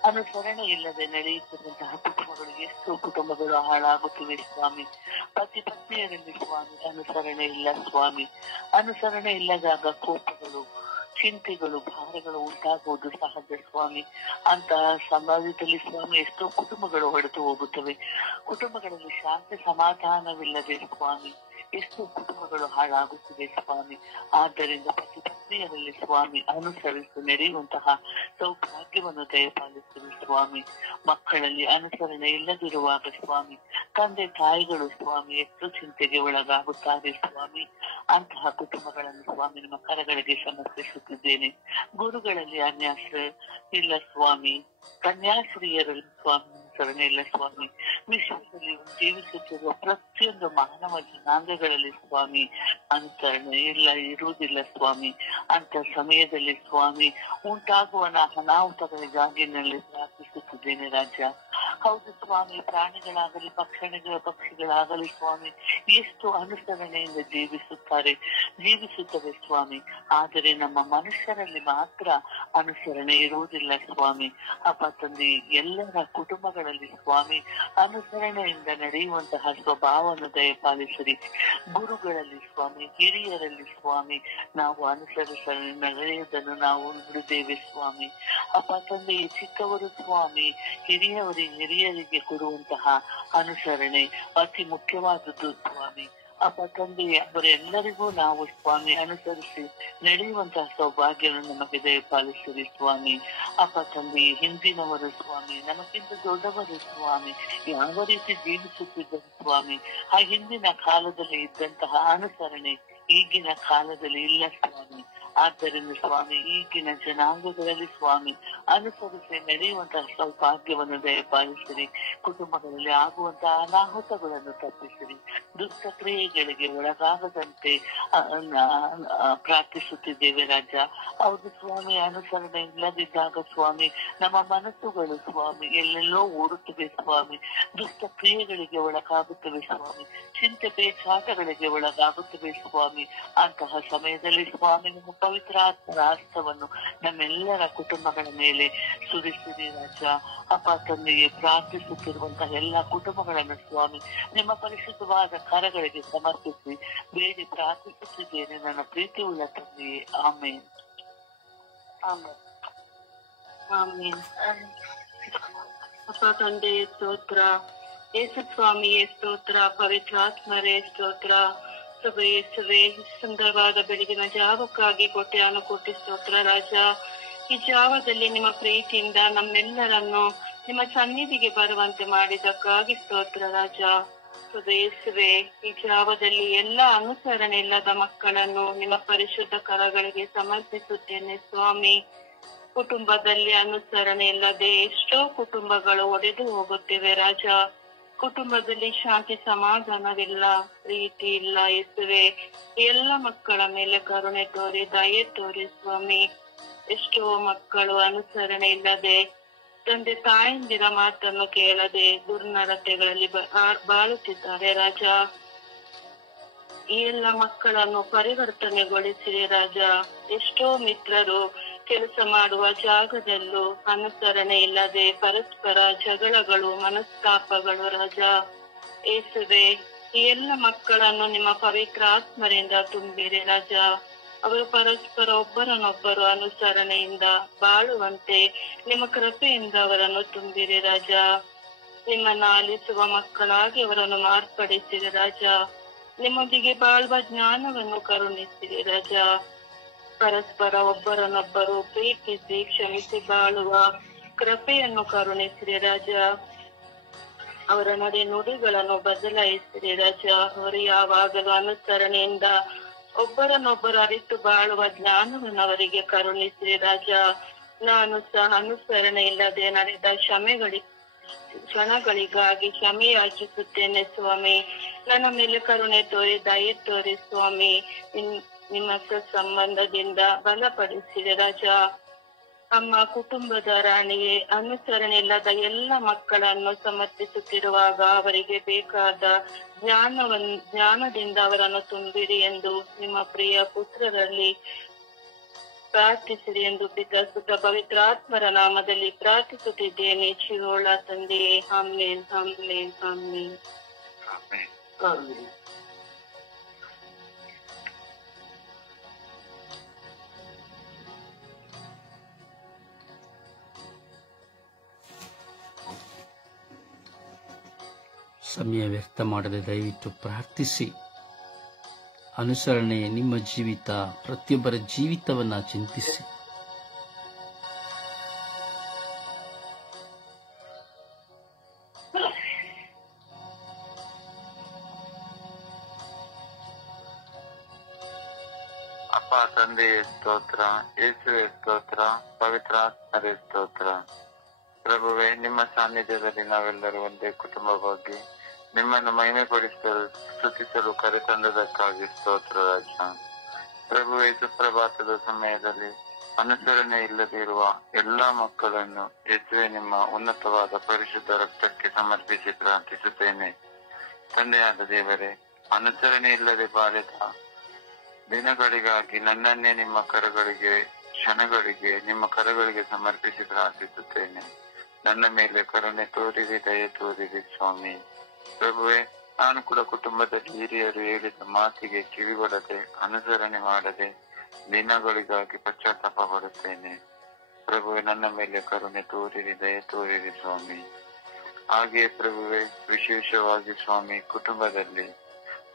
ಅನುಸರಣೆ ಇಲ್ಲದೆ ನಡೆಯುತ್ತಿರುವಂತಹ ಕುಟುಂಬಗಳಿಗೆ ಎಷ್ಟೋ ಕುಟುಂಬಗಳು ಹಾಳಾಗುತ್ತಿವೆ ಸ್ವಾಮಿ. ಪತಿ ಪತ್ನಿಯರಲ್ಲಿ ಸ್ವಾಮಿ ಅನುಸರಣೆ ಇಲ್ಲ ಸ್ವಾಮಿ. ಅನುಸರಣೆ ಇಲ್ಲದಾಗ ಕೋಪಗಳು, ಚಿಂತೆಗಳು, ಭಾರಗಳು ಉಂಟಾಗುವುದು ಸಹಜ ಸ್ವಾಮಿ. ಅಂತಹ ಸಮಾಜದಲ್ಲಿ ಸ್ವಾಮಿ ಎಷ್ಟೋ ಕುಟುಂಬಗಳು ಹೊಡೆದು ಹೋಗುತ್ತವೆ. ಕುಟುಂಬಗಳಲ್ಲಿ ಶಾಂತಿ ಸಮಾಧಾನವಿಲ್ಲದೆ ಸ್ವಾಮಿ ಎಷ್ಟೋ ಕುಟುಂಬಗಳು ಹಾಳಾಗುತ್ತಿವೆ ಸ್ವಾಮಿ. ಆದ್ದರಿಂದ ಪತಿ ಪತ್ನಿಯರಲ್ಲಿ ಸ್ವಾಮಿ ಅನುಸರಿಸಿ ನಡೆಯುವಂತಹ ಸೌಭಾಗ್ಯವನ್ನು ದಯಪಾಲಿಸುವೆ ಸ್ವಾಮಿ. ಮಕ್ಕಳಲ್ಲಿ ಅನುಸರಣೆ ಇಲ್ಲದಿರುವಾಗ ಸ್ವಾಮಿ ತಂದೆ ತಾಯಿಗಳು ಸ್ವಾಮಿ ಎಷ್ಟು ಚಿಂತೆಗೆ ಒಳಗಾಗುತ್ತಾರೆ ಸ್ವಾಮಿ. ಅಂತಹ ಕುಟುಂಬಗಳನ್ನು ಸ್ವಾಮಿ ನಿಮ್ಮ ಕರಗಳಿಗೆ ಸಮರ್ಪಿಸುತ್ತಿದ್ದೇನೆ. ಗುರುಗಳಲ್ಲಿ ಅನ್ಯಾಸ ಇಲ್ಲ ಸ್ವಾಮಿ, ಕನ್ಯಾಶ್ರೀಯರಲ್ಲಿ ಸ್ವಾಮಿ ಅನುಸರಣೆ ಇಲ್ಲ ಸ್ವಾಮಿ. ವಿಶ್ವದಲ್ಲಿ ಜೀವಿಸುತ್ತಿರುವ ಪ್ರತಿಯೊಂದು ಮಾನವ ಜನಾಂಗಗಳಲ್ಲಿ ಸ್ವಾಮಿ ಅನುಸರಣೆ ಇರುವುದಿಲ್ಲ ಸ್ವಾಮಿ. ಅಂತ ಸಮಯದಲ್ಲಿ ಸ್ವಾಮಿ ಉಂಟಾಗುವ ಅನಾಹುತಗಳಿಗಾಗಿ ನಲ್ಲಿ ಪ್ರಾರ್ಥಿಸುತ್ತಿದ್ದೇನೆ ರಾಜ. ಹೌದು ಸ್ವಾಮಿ, ಪ್ರಾಣಿಗಳಾಗಲಿ ಪಕ್ಷಿಗಳಾಗಲಿ ಸ್ವಾಮಿ ಎಷ್ಟು ಅನುಸರಣೆಯಿಂದ ಜೀವಿಸುತ್ತವೆ ಸ್ವಾಮಿ. ಆದರೆ ನಮ್ಮ ಮನುಷ್ಯರಲ್ಲಿ ಮಾತ್ರ ಅನುಸರಣೆ ಇರುವುದಿಲ್ಲ ಸ್ವಾಮಿ. ಅಪ್ಪ ತಂದೆ, ಎಲ್ಲರ ಕುಟುಂಬಗಳಲ್ಲಿ ಸ್ವಾಮಿ ಅನುಸರಣೆಯಿಂದ ನಡೆಯುವಂತಹ ಸ್ವಭಾವವನ್ನು ದಯಪಾಲಿಸಿರಿ. ಗುರುಗಳಲ್ಲಿ ಸ್ವಾಮಿ, ಹಿರಿಯರಲ್ಲಿ ಸ್ವಾಮಿ ನಾವು ನಡೆಯುವುದನ್ನು ನಾವು ನುಡಿದೇವೆ ಸ್ವಾಮಿ. ಅಪ್ಪ ತಂದೆ, ಚಿಕ್ಕವರು ಸ್ವಾಮಿ ಹಿರಿಯರಿಗೆ ಕೊಡುವಂತಹ ಅನುಸರಣೆ ಅತಿ ಮುಖ್ಯವಾದದ್ದು ಸ್ವಾಮಿ. ಅಪ್ಪ ತಂದೆ, ಅವರೆಲ್ಲರಿಗೂ ನಾವು ಸ್ವಾಮಿ ಅನುಸರಿಸಿ ನಡೆಯುವಂತಹ ಸೌಭಾಗ್ಯವನ್ನು ನಮಗೆ ದಯಪಾಲಿಸಿರಿ ಸ್ವಾಮಿ. ಅಪ್ಪ ತಂದೆ, ಹಿಂದಿನವರು ಸ್ವಾಮಿ ನಮಗಿಂತ ದೊಡ್ಡವರು ಸ್ವಾಮಿ ಯಾವ ರೀತಿ ಜೀವಿಸುತ್ತಿದ್ದರು ಸ್ವಾಮಿ, ಆ ಹಿಂದಿನ ಕಾಲದಲ್ಲಿ ಇದ್ದಂತಹ ಅನುಸರಣೆ ಈಗಿನ ಕಾಲದಲ್ಲಿ ಇಲ್ಲ ಸ್ವಾಮಿ. ಆದ್ದರಿಂದ ಸ್ವಾಮಿ ಈಗಿನ ಜನಾಂಗಗಳಲ್ಲಿ ಸ್ವಾಮಿ ಅನುಸರಿಸಿ ನಡೆಯುವಂತಹ ಸೌಭಾಗ್ಯವನ್ನು ದಯಪಾಲಿಸಿರಿ. ಕುಟುಂಬಗಳಲ್ಲಿ ಆಗುವಂತಹ ಅನಾಹುತಗಳನ್ನು ತಪ್ಪಿಸಿರಿ. ದುಷ್ಟ ಕ್ರಿಯೆಗಳಿಗೆ ಒಳಗಾಗದಂತೆ ಪ್ರಾರ್ಥಿಸುತ್ತಿದ್ದೇವೆ ರಾಜ. ಹೌದು ಸ್ವಾಮಿ, ಅನುಸರಣೆ ಇಲ್ಲದಿದ್ದಾಗ ಸ್ವಾಮಿ ನಮ್ಮ ಮನಸ್ಸುಗಳು ಸ್ವಾಮಿ ಎಲ್ಲೆಲ್ಲೋ ಓಡುತ್ತವೆ ಸ್ವಾಮಿ. ದುಷ್ಟ ಕ್ರಿಯೆಗಳಿಗೆ ಒಳಗಾಗುತ್ತವೆ ಸ್ವಾಮಿ. ಚಿಂತೆ ಬೇಚಾಟಗಳಿಗೆ ಒಳಗಾಗುತ್ತವೆ ಸ್ವಾಮಿ. ಅಂತಹ ಸಮಯದಲ್ಲಿ ಸ್ವಾಮಿ ನಿಮ್ಮ ಪವಿತ್ರ ಆತ್ಮರ ಹಸ್ತವನ್ನು ನಮ್ಮೆಲ್ಲರ ಕುಟುಂಬಗಳ ಮೇಲೆ ಸುರಿಸಿರಿ ರಾಜ. ಅಪ್ಪ ತಂದೆಗೆ ಪ್ರಾರ್ಥಿಸುತ್ತಿರುವಂತಹ ಎಲ್ಲ ಕುಟುಂಬಗಳನ್ನು ಸ್ವಾಮಿ ನಿಮ್ಮ ಪರಿಶುದ್ಧವಾದ ಕರಗಳಿಗೆ ಸಮರ್ಪಿಸಿ ಬೇಡಿ ಪ್ರಾರ್ಥಿಸುತ್ತಿದ್ದೇನೆ ನನ್ನ ಪ್ರೀತಿ ಉಳ್ಳ ತಂದೆಯೇ. ಆಮೇನ್ ಆಮೇನ್. ಅಪ್ಪ ತಂದೆಯೇ ಸ್ತೋತ್ರ, ಯೇಸು ಸ್ವಾಮಿಯೇ ಸ್ತೋತ್ರ, ಪವಿತ್ರಾತ್ಮರೇ ಸ್ತೋತ್ರ. ಯೇಸುವೆ, ಸುಂದರವಾದ ಬೆಳಗಿನ ಜಾವಕ್ಕಾಗಿ ಕೋಟಿ ಸ್ತೋತ್ರ ರಾಜ. ಈ ಜಾವದಲ್ಲಿ ನಿಮ್ಮ ಪ್ರೀತಿಯಿಂದ ನಮ್ಮೆಲ್ಲರನ್ನು ನಿಮ್ಮ ಸನ್ನಿಧಿಗೆ ಬರುವಂತೆ ಮಾಡಿದಕ್ಕಾಗಿ ಸ್ತೋತ್ರ ರಾಜ. ಯೇಸುವೆ, ಈ ಜಾವದಲ್ಲಿ ಎಲ್ಲ ಅನುಸರಣೆ ಇಲ್ಲದ ಮಕ್ಕಳನ್ನು ನಿಮ್ಮ ಪರಿಶುದ್ಧ ಕರಗಳಿಗೆ ಸಮರ್ಪಿಸುತ್ತೇನೆ ಸ್ವಾಮಿ. ಕುಟುಂಬದಲ್ಲಿ ಅನುಸರಣೆ ಇಲ್ಲದೆ ಎಷ್ಟೋ ಕುಟುಂಬಗಳು ಒಡೆದು ಹೋಗುತ್ತಿವೆ ರಾಜ. ಕುಟುಂಬದಲ್ಲಿ ಶಾಂತಿ ಸಮಾಧಾನವಿಲ್ಲ, ಪ್ರೀತಿ ಇಲ್ಲ ಯೇಸುವೆ. ಎಲ್ಲ ಮಕ್ಕಳ ಮೇಲೆ ಕರುಣೆ ತೋರಿ ದಯೆ ತೋರಿ ಸ್ವಾಮಿ. ಎಷ್ಟೋ ಮಕ್ಕಳು ಅನುಸರಣೆ ಇಲ್ಲದೆ, ತಂದೆ ತಾಯಂದಿರ ಮಾತನ್ನು ಕೇಳದೆ ದುರ್ನಡತೆಗಳಲ್ಲಿ ಬಾಳುತ್ತಿದ್ದಾರೆ ರಾಜ. ಈ ಎಲ್ಲ ಮಕ್ಕಳನ್ನು ಪರಿವರ್ತನೆಗೊಳಿಸಿರಿ ರಾಜ. ಎಷ್ಟೋ ಮಿತ್ರರು ಕೆಲಸ ಮಾಡುವ ಜಾಗದಲ್ಲೂ ಅನುಸರಣೆ ಇಲ್ಲದೆ ಪರಸ್ಪರ ಜಗಳಗಳು, ಮನಸ್ತಾಪಗಳು ರಾಜ. ಯೇಸುವೆ, ಈ ಎಲ್ಲ ಮಕ್ಕಳನ್ನು ನಿಮ್ಮ ಪವಿತ್ರ ಆತ್ಮರಿಂದ ತುಂಬಿರಿ ರಾಜ. ಅವರು ಪರಸ್ಪರ ಒಬ್ಬರನ್ನೊಬ್ಬರು ಅನುಸರಣೆಯಿಂದ ಬಾಳುವಂತೆ ನಿಮ್ಮ ಕೃಪೆಯಿಂದ ಅವರನ್ನು ತುಂಬಿರಿ ರಾಜ. ನಿಮ್ಮನ್ನು ಆಲಿಸುವ ಮಕ್ಕಳಾಗಿ ಅವರನ್ನು ಮಾರ್ಪಡಿಸಿರಿ ರಾಜ. ನಿಮ್ಮೊಂದಿಗೆ ಬಾಳುವ ಜ್ಞಾನವನ್ನು ಕರುಣಿಸಿರಿ ರಾಜ. ಪರಸ್ಪರ ಒಬ್ಬರನ್ನೊಬ್ಬರು ಪ್ರೀತಿಸಿ ಕ್ಷಮಿಸಿ ಬಾಳುವ ಕೃಪೆಯನ್ನು ಕರುಣಿಸಿರಿ ರಾಜ. ಅವರ ನಡೆ ನುಡಿಗಳನ್ನು ಬದಲಾಯಿಸಿರಿ ರಾಜ. ಅವರು ಯಾವಾಗಲೂ ಅನುಸರಣೆಯಿಂದ ಒಬ್ಬರನ್ನೊಬ್ಬರು ಅರಿತು ಬಾಳುವ ಜ್ಞಾನವನ್ನು ಅವರಿಗೆ ಕರುಣಿಸಿರಿ ರಾಜ. ನಾನು ಸಹ ಅನುಸರಣೆ ಇಲ್ಲದೆ ನಡೆದ ಕ್ಷಣಗಳಿಗಾಗಿ ಕ್ಷಮೆ ಯಾಚಿಸುತ್ತೇನೆ ಸ್ವಾಮಿ. ನನ್ನ ಮೇಲೆ ಕರುಣೆ ತೋರಿ ದಯೆ ತೋರಿ ಸ್ವಾಮಿ. ನಿಮ್ಮ ಸಂಬಂಧದಿಂದ ಬಲಪಡಿಸಿರಿ ರಾಜ. ಅಮ್ಮ ಕುಟುಂಬದ ರಾಣಿಗೆ ಅನುಸರಣೆ ಇಲ್ಲದ ಎಲ್ಲ ಮಕ್ಕಳನ್ನು ಸಮರ್ಪಿಸುತ್ತಿರುವಾಗ ಅವರಿಗೆ ಬೇಕಾದ ಜ್ಞಾನದಿಂದ ಅವರನ್ನು ತುಂಬಿರಿ ಎಂದು ನಿಮ್ಮ ಪ್ರಿಯ ಪುತ್ರರಲ್ಲಿ ಪ್ರಾರ್ಥಿಸಿರಿ ಎಂದು ಪಿತಾ ಸುತ ಪವಿತ್ರಾತ್ಮರ ನಾಮದಲ್ಲಿ ಪ್ರಾರ್ಥಿಸುತ್ತಿದ್ದೇನೆ ಜೀವೋಳ ತಂದೆಯೇ. ಆಮೇನ್ ಆಮೇನ್ ಆಮೇನ್. ಸಮಯ ವ್ಯರ್ಥ ಮಾಡದೆ ದಯವಿಟ್ಟು ಪ್ರಾರ್ಥಿಸಿ. ಅನುಸರಣೆ ನಿಮ್ಮ ಜೀವಿತ, ಪ್ರತಿಯೊಬ್ಬರ ಜೀವಿತವನ್ನ ಚಿಂತಿಸಿ. ಅಪ್ಪ ತಂದೆಯೇ ಸ್ತೋತ್ರ, ಯೇಸುವೆ ಸ್ತೋತ್ರ, ಪವಿತ್ರ ಆತ್ಮರೇ ಸ್ತೋತ್ರ. ಪ್ರಭುವೇ, ನಿಮ್ಮ ಸಾನ್ನಿಧ್ಯದಲ್ಲಿ ನಾವೆಲ್ಲರೂ ಒಂದೇ ಕುಟುಂಬವಾಗಿ ನಿಮ್ಮನ್ನು ಮಹಿಮೆಪಡಿಸಲು ಸ್ತುತಿಸಲು ಕರೆತಂದದಕ್ಕಾಗಿ ಸ್ತೋತ್ರ ರಾಜ. ಪ್ರಭುವೇ, ಸುಪ್ರಭಾತದ ಸಮಯದಲ್ಲಿ ಅನುಸರಣೆ ಇಲ್ಲದಿರುವ ಎಲ್ಲಾ ಮಕ್ಕಳನ್ನು ಯೇಸುವೆ ನಿಮ್ಮ ಉನ್ನತವಾದ ಪರಿಶುದ್ಧ ರಕ್ತಕ್ಕೆ ಸಮರ್ಪಿಸಿ ಪ್ರಾರ್ಥಿಸುತ್ತೇನೆ. ತಂದೆಯಾದ ದೇವರೇ, ಅನುಸರಣೆ ಇಲ್ಲದೆ ಬಾಳಿದ ದಿನಗಳಿಗಾಗಿ ನನ್ನನ್ನೇ ನಿಮ್ಮ ಕರಗಳಿಗೆ, ಕ್ಷಣಗಳಿಗೆ ನಿಮ್ಮ ಕರಗಳಿಗೆ ಸಮರ್ಪಿಸಿ ಪ್ರಾರ್ಥಿಸುತ್ತೇನೆ. ನನ್ನ ಮೇಲೆ ಕರುಣೆ ತೋರಿರಿ, ದಯೆ ತೋರಿರಿ ಸ್ವಾಮಿ. ಪ್ರಭುವೇ, ನಾನು ಕೂಡ ಕುಟುಂಬದಲ್ಲಿ ಹಿರಿಯರು ಹೇಳಿದ ಮಾತಿಗೆ ಕಿವಿಗೊಡದೆ ಅನುಸರಣೆ ಮಾಡದೆ ದಿನಗಳಿಗಾಗಿ ಪಶ್ಚಾತ್ತಾಪ ಪಡುತ್ತೇನೆ. ಪ್ರಭುವೇ, ನನ್ನ ಮೇಲೆ ಕರುಣೆ ತೋರಿರಿ, ದಯೆ ತೋರಿರಿ ಸ್ವಾಮಿ. ಹಾಗೆಯೇ ಪ್ರಭುವೇ, ವಿಶೇಷವಾಗಿ ಸ್ವಾಮಿ, ಕುಟುಂಬದಲ್ಲಿ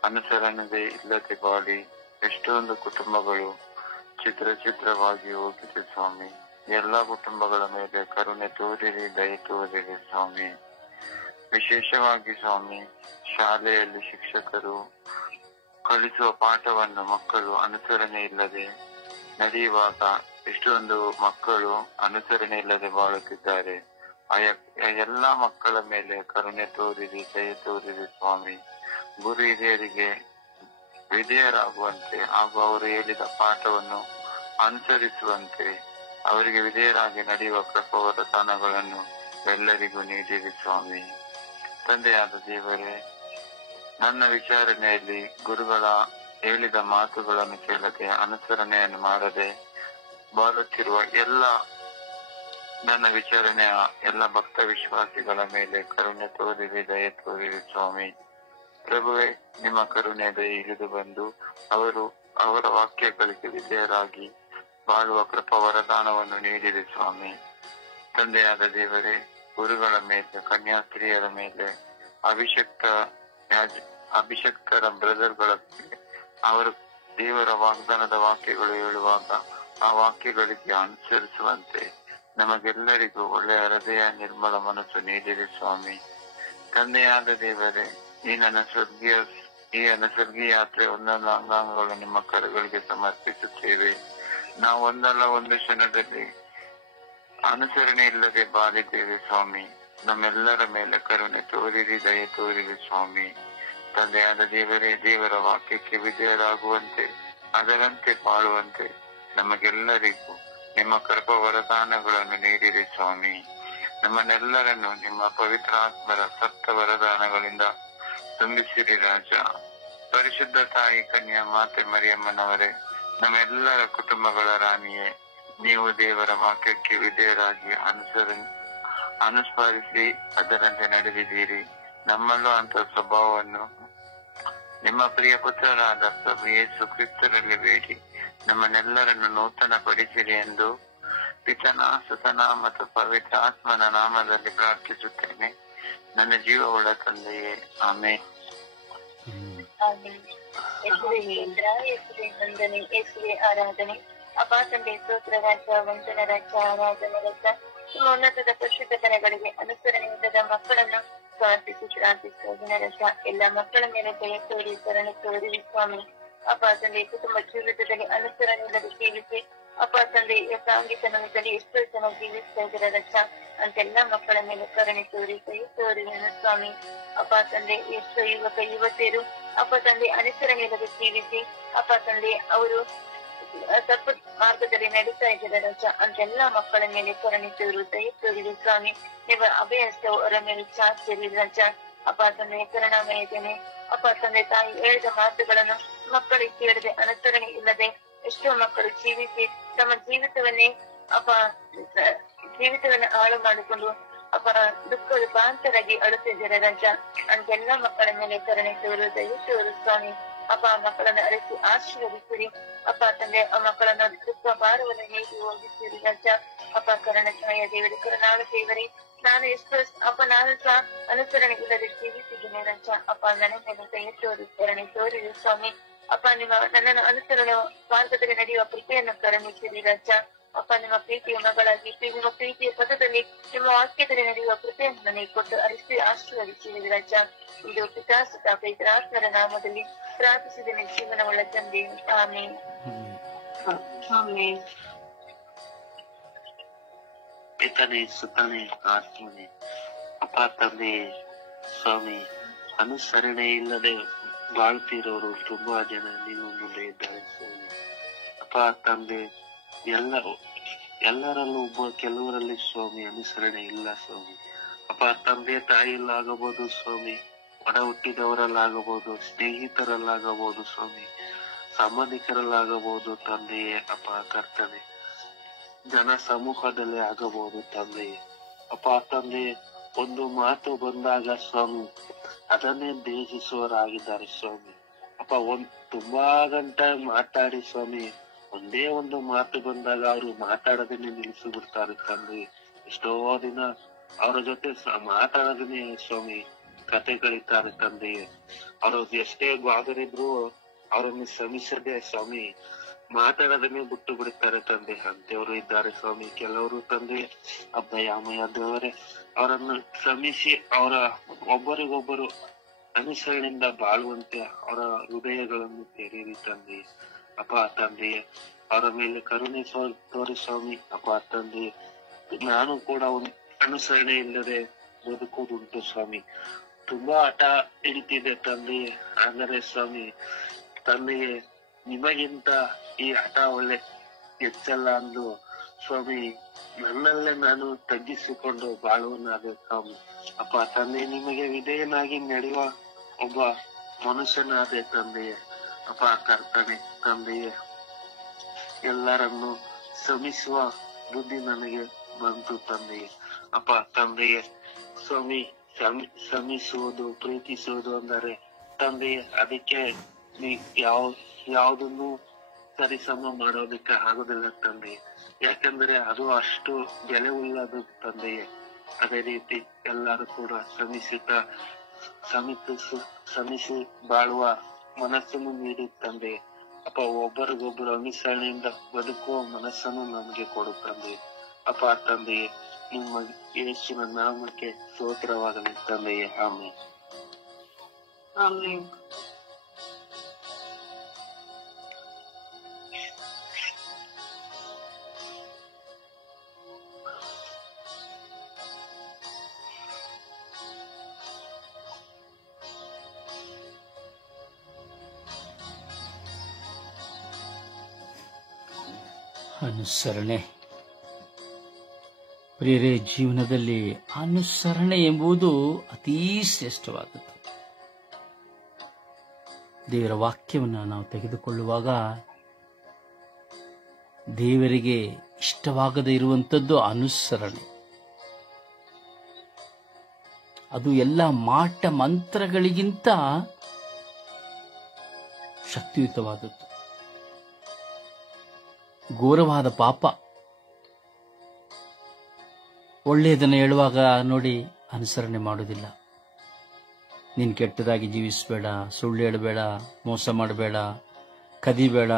ಅನುಸರಣೆ ಇಲ್ಲದೆ ಬಾಳಿ ಎಷ್ಟೊಂದು ಕುಟುಂಬಗಳು ಚಿತ್ರವಾಗಿ ಹೋಗಿದೆ ಸ್ವಾಮಿ. ಎಲ್ಲಾ ಕುಟುಂಬಗಳ ಮೇಲೆ ಕರುಣೆ ತೋರಿರಿ, ದಯೆ ತೋರಿರಿ ಸ್ವಾಮಿ. ವಿಶೇಷವಾಗಿ ಸ್ವಾಮಿ, ಶಾಲೆಯಲ್ಲಿ ಶಿಕ್ಷಕರು ಕಲಿಸುವ ಪಾಠವನ್ನು ಮಕ್ಕಳು ಅನುಸರಣೆ ಇಲ್ಲದೆ ನಡೆಯುವಾಗ ಎಷ್ಟೊಂದು ಮಕ್ಕಳು ಅನುಸರಣೆ ಇಲ್ಲದೆ ಬಾಳುತ್ತಿದ್ದಾರೆ. ಎಲ್ಲಾ ಮಕ್ಕಳ ಮೇಲೆ ಕರುಣೆ ತೋರಿರಿ, ದಯೆ ತೋರಿರಿ ಸ್ವಾಮಿ. ಗುರು ಹಿರಿಯರಿಗೆ ವಿಧೇಯರಾಗುವಂತೆ ಹಾಗೂ ಅವರು ಹೇಳಿದ ಪಾಠವನ್ನು ಅನುಸರಿಸುವಂತೆ ಅವರಿಗೆ ವಿಧೇಯರಾಗಿ ನಡೆಯುವ ಕೃಪಾವರದಾನಗಳನ್ನು ಎಲ್ಲರಿಗೂ ನೀಡಿರಿ ಸ್ವಾಮಿ. ತಂದೆಯಾದ ದೇವರೇ, ನನ್ನ ವಿಚಾರಣೆಯಲ್ಲಿ ಗುರುಗಳ ಹೇಳಿದ ಮಾತುಗಳನ್ನು ಕೇಳದೆ ಅನುಸರಣೆಯನ್ನು ಮಾಡದೆ ಬಾಳುತ್ತಿರುವ ನನ್ನ ವಿಚಾರಣೆಯ ಎಲ್ಲ ಭಕ್ತ ವಿಶ್ವಾಸಿಗಳ ಮೇಲೆ ಕರುಣೆ ತೋರಿರಿ, ದಯೆ ತೋರಿರಿ ಸ್ವಾಮಿ. ಪ್ರಭುವೇ, ನಿಮ್ಮ ಕರುಣೆ ದಯೆ ಇಳಿದು ಬಂದು ಅವರ ವಾಕ್ಯಗಳಿಗೆ ವಿಧೇಯರಾಗಿ ಬಾಳುವ ಕೃಪಾ ವರದಾನವನ್ನು ನೀಡಿರಿ ಸ್ವಾಮಿ. ತಂದೆಯಾದ ದೇವರೇ, ಗುರುಗಳ ಮೇಲೆ, ಕನ್ಯಾಸ್ತ್ರೀಯರ ಮೇಲೆ, ಅಭಿಷಕ್ತರ ಬ್ರದರ್ಗಳ ಮೇಲೆ ಅವರು ದೇವರ ವಾಗ್ದಾನದ ವಾಕ್ಯಗಳು ಹೇಳುವಾಗ ಆ ವಾಕ್ಯಗಳಿಗೆ ಅನುಸರಿಸುವಂತೆ ನಮಗೆಲ್ಲರಿಗೂ ಒಳ್ಳೆಯ ಹೃದಯ, ನಿರ್ಮಲ ಮನಸ್ಸು ನೀಡಿರಿ ಸ್ವಾಮಿ. ತಂದೆಯಾದ ದೇವರೇ, ಈ ನನ್ನ ಸ್ವರ್ಗೀಯ ಯಾತ್ರೆ ಒಂದೊಂದು ಅಂಗಾಂಗಗಳು ನಿಮ್ಮ ಕರಗಳಿಗೆ ಸಮರ್ಪಿಸುತ್ತೇವೆ. ನಾವು ಒಂದಲ್ಲ ಒಂದು ಕ್ಷಣದಲ್ಲಿ ಅನುಸರಣೆ ಇಲ್ಲದೆ ಬಾಳಿದ್ದೇವೆ ಸ್ವಾಮಿ. ನಮ್ಮೆಲ್ಲರ ಮೇಲೆ ಕರುಣೆ ತೋರಿರಿ, ದಯೆ ತೋರಿರಿ ಸ್ವಾಮಿ. ತಂದೆಯಾದ ದೇವರೇ, ದೇವರ ವಾಕ್ಯಕ್ಕೆ ವಿಧೇಯರಾಗುವಂತೆ ಅದರಂತೆ ಬಾಳುವಂತೆ ನಮಗೆಲ್ಲರಿಗೂ ನಿಮ್ಮ ಕೃಪಾ ವರದಾನಗಳನ್ನು ನೀಡಿರಿ ಸ್ವಾಮಿ. ನಮ್ಮನ್ನೆಲ್ಲರನ್ನು ನಿಮ್ಮ ಪವಿತ್ರಾತ್ಮರ ಸಪ್ತ ವರದಾನಗಳಿಂದ ತುಂಬಿಸಿರಿ ರಾಜ. ಪರಿಶುದ್ಧ ತಾಯಿ ಕನ್ಯಾ ಮಾತೆ ಮರಿಯಮ್ಮನವರೇ, ನಮ್ಮೆಲ್ಲರ ಕುಟುಂಬಗಳ ರಾಣಿಯೇ, ನೀವು ದೇವರ ವಾಕ್ಯಕ್ಕೆ ವಿಧೇಯರಾಗಿ ಅನುಸ್ಮರಿಸಿ ಅದರಂತೆ ನಡೆದಿದ್ದೀರಿ. ನಮ್ಮಲ್ಲೂ ಅಂತ ಸ್ವಭಾವವನ್ನು ನಿಮ್ಮ ಪ್ರಿಯ ಪುತ್ರರಾದ ಪ್ರಭು ಯೇಸು ಕ್ರಿಸ್ತರಲ್ಲಿ ಬೇಡಿ ನಮ್ಮನ್ನೆಲ್ಲರನ್ನು ನೂತನ ಪಡಿಸಿರಿ ಎಂದು ಪಿತನ, ಸುತನ ಮತ್ತು ಪವಿತ್ರ ಆತ್ಮನ ನಾಮದಲ್ಲಿ ಪ್ರಾರ್ಥಿಸುತ್ತೇನೆ, ನನ್ನ ಜೀವವುಳ್ಳ ತಂದೆಯೇ. ಆಮೇಲೆ ಯೇಸುವೆ ಕೇಂದ್ರ, ಯೇಸುವೆ ವಂದನೆ, ಯೇಸುವೆ ಆರಾಧನೆ. ಅಪಾ ತಂದೆ ಸ್ತೋತ್ರ ರಾಜ, ವಂದನ ರಾಜ, ಆರಾಧನೆ ರಾಜ. ನಿಮ್ಮ ಉನ್ನತದ ಪರಿಶುದ್ಧ ಕರೆಗಳಿಗೆ ಅನುಸರಣೆಯಿಂದ ಮಕ್ಕಳನ್ನು ಪ್ರಾರ್ಥಿಸುವ ರಜ. ಎಲ್ಲ ಮಕ್ಕಳ ಮೇಲೆ ದಯ ತೋರಿ, ಕರುಣೆ ತೋರಿ ಸ್ವಾಮಿ. ಅಪಾ ತಂದೆ ಕುಟುಂಬ ಜೀವಿತದಲ್ಲಿ ಅನುಸರಣೆ ಇಲ್ಲದೆ ಜೀವಿಸಿ, ಅಪಾ ತಂದೆ ಸಾಂಘಿಕನಲ್ಲಿ ಎಷ್ಟೋ ಜನ ಜೀವಿಸ್ತಾ ಇದ್ದಾರೆ ರಜ. ಅಂತೆಲ್ಲ ಮಕ್ಕಳ ಮೇಲೆ ಕರುಣೆ ತೋರಿ, ಕೈ ತೋರಿ ಸ್ವಾಮಿ. ಅಪಾ ತಂದೆ ಎಷ್ಟೋ ಯುವಕ ಯುವತಿಯರು ಅಪ್ಪ ತಂದೆ ಅನುಸರಣೆ ಇಲ್ಲದೆ ಜೀವಿಸಿ, ಅಪ್ಪ ತಂದೆ ಅವರು ತಪ್ಪು ಮಾರ್ಗದಲ್ಲಿ ನಡೀತಾ ಇದ್ದಾರೆ ರಜ. ಅಂತೆಲ್ಲ ಮಕ್ಕಳ ಮೇಲೆ ಕರುಣೆ ತೋರು, ದಯ ತೋರಿದೆ ಸ್ವಾಮಿ. ನೀವು ಅಭಯಸ್ತವು ಅವರ ಮೇಲೆ ಚಾಚಿರಿ ರಜ. ಅಪ್ಪ ತಂದೆ ಕರುಣಾಮಯದೇನೆ. ಅಪ್ಪ ತಂದೆ ತಾಯಿ ಹೇಳಿದ ಮಾತುಗಳನ್ನು ಮಕ್ಕಳಿಗೆ ಕೇಳದೆ ಅನುಸರಣೆ ಇಲ್ಲದೆ ಎಷ್ಟೋ ಮಕ್ಕಳು ಜೀವಿಸಿ ತಮ್ಮ ಜೀವಿತವನ್ನೇ ಹಾಳು ಮಾಡಿಕೊಂಡು ದುಃಖ ರೂಪಾಂತರಾಗಿ ಅಳುತ್ತಿದ್ದಾರೆ ರಜ. ಅಂತೆಲ್ಲ ಮಕ್ಕಳ ಮೇಲೆ ಕರುಣೆ ತೋರು, ದಯ ತೋರು ಸ್ವಾಮಿ. ಮಕ್ಕಳನ್ನು ಅರಿಸಿ ಆಶೀರ್ವದಿಸಿರಿ. ತಂದೆ ಆ ಮಕ್ಕಳನ್ನು ದುಃಖ ಭಾರವನ್ನು ನೀಡಿ ಹೋಗಿಸಿರಿ ರಜ. ಕರುಣ ಛಾಯ ದೇವರಿ, ಕರುಣಾಳ ದೇವರಿ, ನಾನು ಎಷ್ಟು ನಾನು ಸಹ ಅನುಸರಣೆ ಇಲ್ಲದೆ ಜೀವಿಸಿದ್ದೇನೆ ರಜ. ನನ್ನ ಮೇಲೆ ದಯ ತೋರಿ, ಕರುಣೆ ತೋರಿರಿ ಸ್ವಾಮಿ. ನನ್ನನ್ನು ಅನುಸರಣೆ ಮಾರ್ಗದಲ್ಲಿ ನಡೆಯುವ ಕೃಪೆಯನ್ನು ಕರುಣಿಸಿರಿ ರಜ. ನಿಮ್ಮ ಪ್ರೀತಿಯ ಮಗಳಾಗಿ, ನಿಮ್ಮ ಪ್ರೀತಿಯ ಪದದಲ್ಲಿ, ನಿಮ್ಮ ವಾಕ್ಯದಲ್ಲಿ ನಡೆಯುವ ಕೃಪೆಯನ್ನು ನನಗೆ ಕೊಟ್ಟು ಅರಿಸಿ ಆಶೀರ್ವದಿಸಿರಿ ರಜ. ಇದು ಪಿತಾ ಸುತ ಪವಿತ್ರಾತ್ಮರ ನಾಮದಲ್ಲಿ ಪ್ರಾರ್ಥಿಸಿದ ಜೀವನವುಳ್ಳ ತಂದೆ. ಆಮೇನ್. ಪಿತನೇ, ಸುತನೇ, ಆತ್ಮನೇ. ಅಪ್ಪ ತಂದೆ ಸ್ವಾಮಿ, ಅನುಸರಣೆ ಇಲ್ಲದೆ ಬಾಳ್ತಿರೋರು ತುಂಬಾ ಜನ ನಿಮ್ಮ ಮುಂದೆ ಇದ್ದಾರೆ ಸ್ವಾಮಿ. ಅಪ್ಪ ತಂದೆ, ಎಲ್ಲರಲ್ಲೂ ಕೆಲವರಲ್ಲಿ ಸ್ವಾಮಿ ಅನುಸರಣೆ ಇಲ್ಲ ಸ್ವಾಮಿ. ಅಪ್ಪ ತಂದೆ ತಾಯಿಯಲ್ಲಾಗಬಹುದು ಸ್ವಾಮಿ, ಒಡ ಹುಟ್ಟಿದವರಲ್ಲಾಗಬಹುದು, ಸ್ನೇಹಿತರಲ್ಲಾಗಬಹುದು ಸ್ವಾಮಿ, ಸಂಬಂಧಿಕರಲ್ಲಾಗಬಹುದು ತಂದೆಯೇ. ಅಪ್ಪ ಕರ್ತನೆ, ಜನ ಸಮೂಹದಲ್ಲಿ ಆಗಬಹುದು ತಂದೆಯೇ. ಅಪ್ಪ ತಂದೆ, ಒಂದು ಮಾತು ಬಂದಾಗ ಸ್ವಾಮಿ ಅದನ್ನೇ ದ್ವೇಷಿಸುವವರಾಗಿದ್ದಾರೆ ಸ್ವಾಮಿ. ತುಂಬಾ ಗಂಟೆ ಮಾತಾಡಿ ಸ್ವಾಮಿ, ಒಂದೇ ಒಂದು ಮಾತು ಬಂದಾಗ ಅವರು ಮಾತಾಡೋದನ್ನೇ ನಿಲ್ಲಿಸಿ ಬಿಡ್ತಾರೆ ತಂದೆ. ಎಷ್ಟೋ ದಿನ ಅವರ ಜೊತೆ ಮಾತಾಡೋದನ್ನೇ ಸ್ವಾಮಿ ಕತೆಗಳಿದ್ದಾರೆ ತಂದೆಯೇ. ಅವರು ಎಷ್ಟೇ ಗ್ವಾದರಿದ್ರು ಅವರನ್ನು ಶ್ರಮಿಸದೆ ಸ್ವಾಮಿ ಮಾತಾಡೋದನ್ನೇ ಬಿಟ್ಟು ಬಿಡುತ್ತಾರೆ ತಂದೆ. ಅಂತವರು ಇದ್ದಾರೆ ಸ್ವಾಮಿ. ಕೆಲವರು ತಂದೆ ಅಬ್ಬಯಾಮಯ ದೇವರೇ, ಅವರನ್ನು ಶ್ರಮಿಸಿ ಅವರ ಒಬ್ಬರಿಗೊಬ್ಬರು ಅನುಸರಣೆಯಿಂದ ಬಾಳುವಂತೆ ಅವರ ಹೃದಯಗಳನ್ನು ತೆರೀರಿ ತಂದೆ. ಅಪ್ಪ ತಂದೆಯೇ, ಅವರ ಮೇಲೆ ಕರುಣೆ ತೋರಿ ಸ್ವಾಮಿ. ಅಪ್ಪ ತಂದೆಯೇ, ನಾನು ಕೂಡ ಒಂದು ಅನುಸರಣೆ ಇಲ್ಲದೆ ಬದುಕೋದುಂಟು ಸ್ವಾಮಿ. ತುಂಬಾ ಹಠ ಹಿಡಿತಿದೆ ತಂದೆಯೇ. ಆದರೆ ಸ್ವಾಮಿ ತಂದೆಯೇ, ನಿಮಗಿಂತ ಈ ಹಠ ಒಳ್ಳೆ ಹೆಚ್ಚಲ್ಲ ಅಂದು ಸ್ವಾಮಿ ನನ್ನಲ್ಲೇ ನಾನು ತಗ್ಗಿಸಿಕೊಂಡು ಬಾಳುವನಾದೆ ಸ್ವಾಮಿ. ಅಪ್ಪ ತಂದೆ, ನಿಮಗೆ ವಿಧೇಯನಾಗಿ ನಡೆಯುವ ಒಬ್ಬ ಮನುಷ್ಯನಾದೆ ತಂದೆಯೇ. ಅಪ್ಪ ಕರ್ತನೆ ತಂದೆಯೇ, ಎಲ್ಲರನ್ನು ಶ್ರಮಿಸುವ ಬುದ್ಧಿ ನನಗೆ ಬಂತು ತಂದೆಯೇ. ಅಪ್ಪ ತಂದೆಯೇ ಸ್ವಾಮಿ, ಶ್ರಮಿಸುವುದು ಪ್ರೀತಿಸುವುದು ಅಂದರೆ ತಂದೆಯೇ, ಅದಕ್ಕೆ ಯಾವುದನ್ನು ಸರಿಸಮ ಮಾಡೋದಕ್ಕೆ ಆಗೋದಿಲ್ಲ ತಂದೆಯೇ. ಯಾಕಂದ್ರೆ ಅದು ಅಷ್ಟು ಬೆಲೆ ಉಳ್ಳದು ತಂದೆಯೇ. ಅದೇ ರೀತಿ ಎಲ್ಲರೂ ಕೂಡ ಶ್ರಮಿಸಿ ಬಾಳುವ ಮನಸ್ಸನ್ನು ನೀಡಿ ತಂದೆಯೇ. ಅಪ್ಪ ಒಬ್ಬರಿಗೊಬ್ಬರು ಅನುಸರಣೆಯಿಂದ ಬದುಕುವ ಮನಸ್ಸನ್ನು ನಮಗೆ ಕೊಡು ತಂದೆಯೇ. ಅಪ್ಪ ತಂದೆಯೇ, ನಿಮ್ಮ ಯೇಸುವಿನ ನಾಮಕ್ಕೆ ಸ್ತೋತ್ರವಾಗಲಿ ತಂದೆಯೇ. ಆಮೆನ್. ಆಮೆನ್. ಅನುಸರಣೆ. ಪ್ರಿಯರೇ, ಜೀವನದಲ್ಲಿ ಅನುಸರಣೆ ಎಂಬುದು ಅತೀ ಶ್ರೇಷ್ಠವಾದದ್ದು. ದೇವರ ವಾಕ್ಯವನ್ನು ನಾವು ತೆಗೆದುಕೊಳ್ಳುವಾಗ ದೇವರಿಗೆ ಇಷ್ಟವಾಗದೇ ಇರುವಂಥದ್ದು ಅನುಸರಣೆ. ಅದು ಎಲ್ಲ ಮಾಟ ಮಂತ್ರಗಳಿಗಿಂತ ಶಕ್ತಿಯುತವಾದದ್ದು. ಘೋರವಾದ ಪಾಪ. ಒಳ್ಳೆಯದನ್ನು ಹೇಳುವಾಗ ನೋಡಿ ಅನುಸರಣೆ ಮಾಡುವುದಿಲ್ಲ. ನೀನು ಕೆಟ್ಟದಾಗಿ ಜೀವಿಸಬೇಡ, ಸುಳ್ಳು ಹೇಳಬೇಡ, ಮೋಸ ಮಾಡಬೇಡ, ಕದಿಬೇಡ,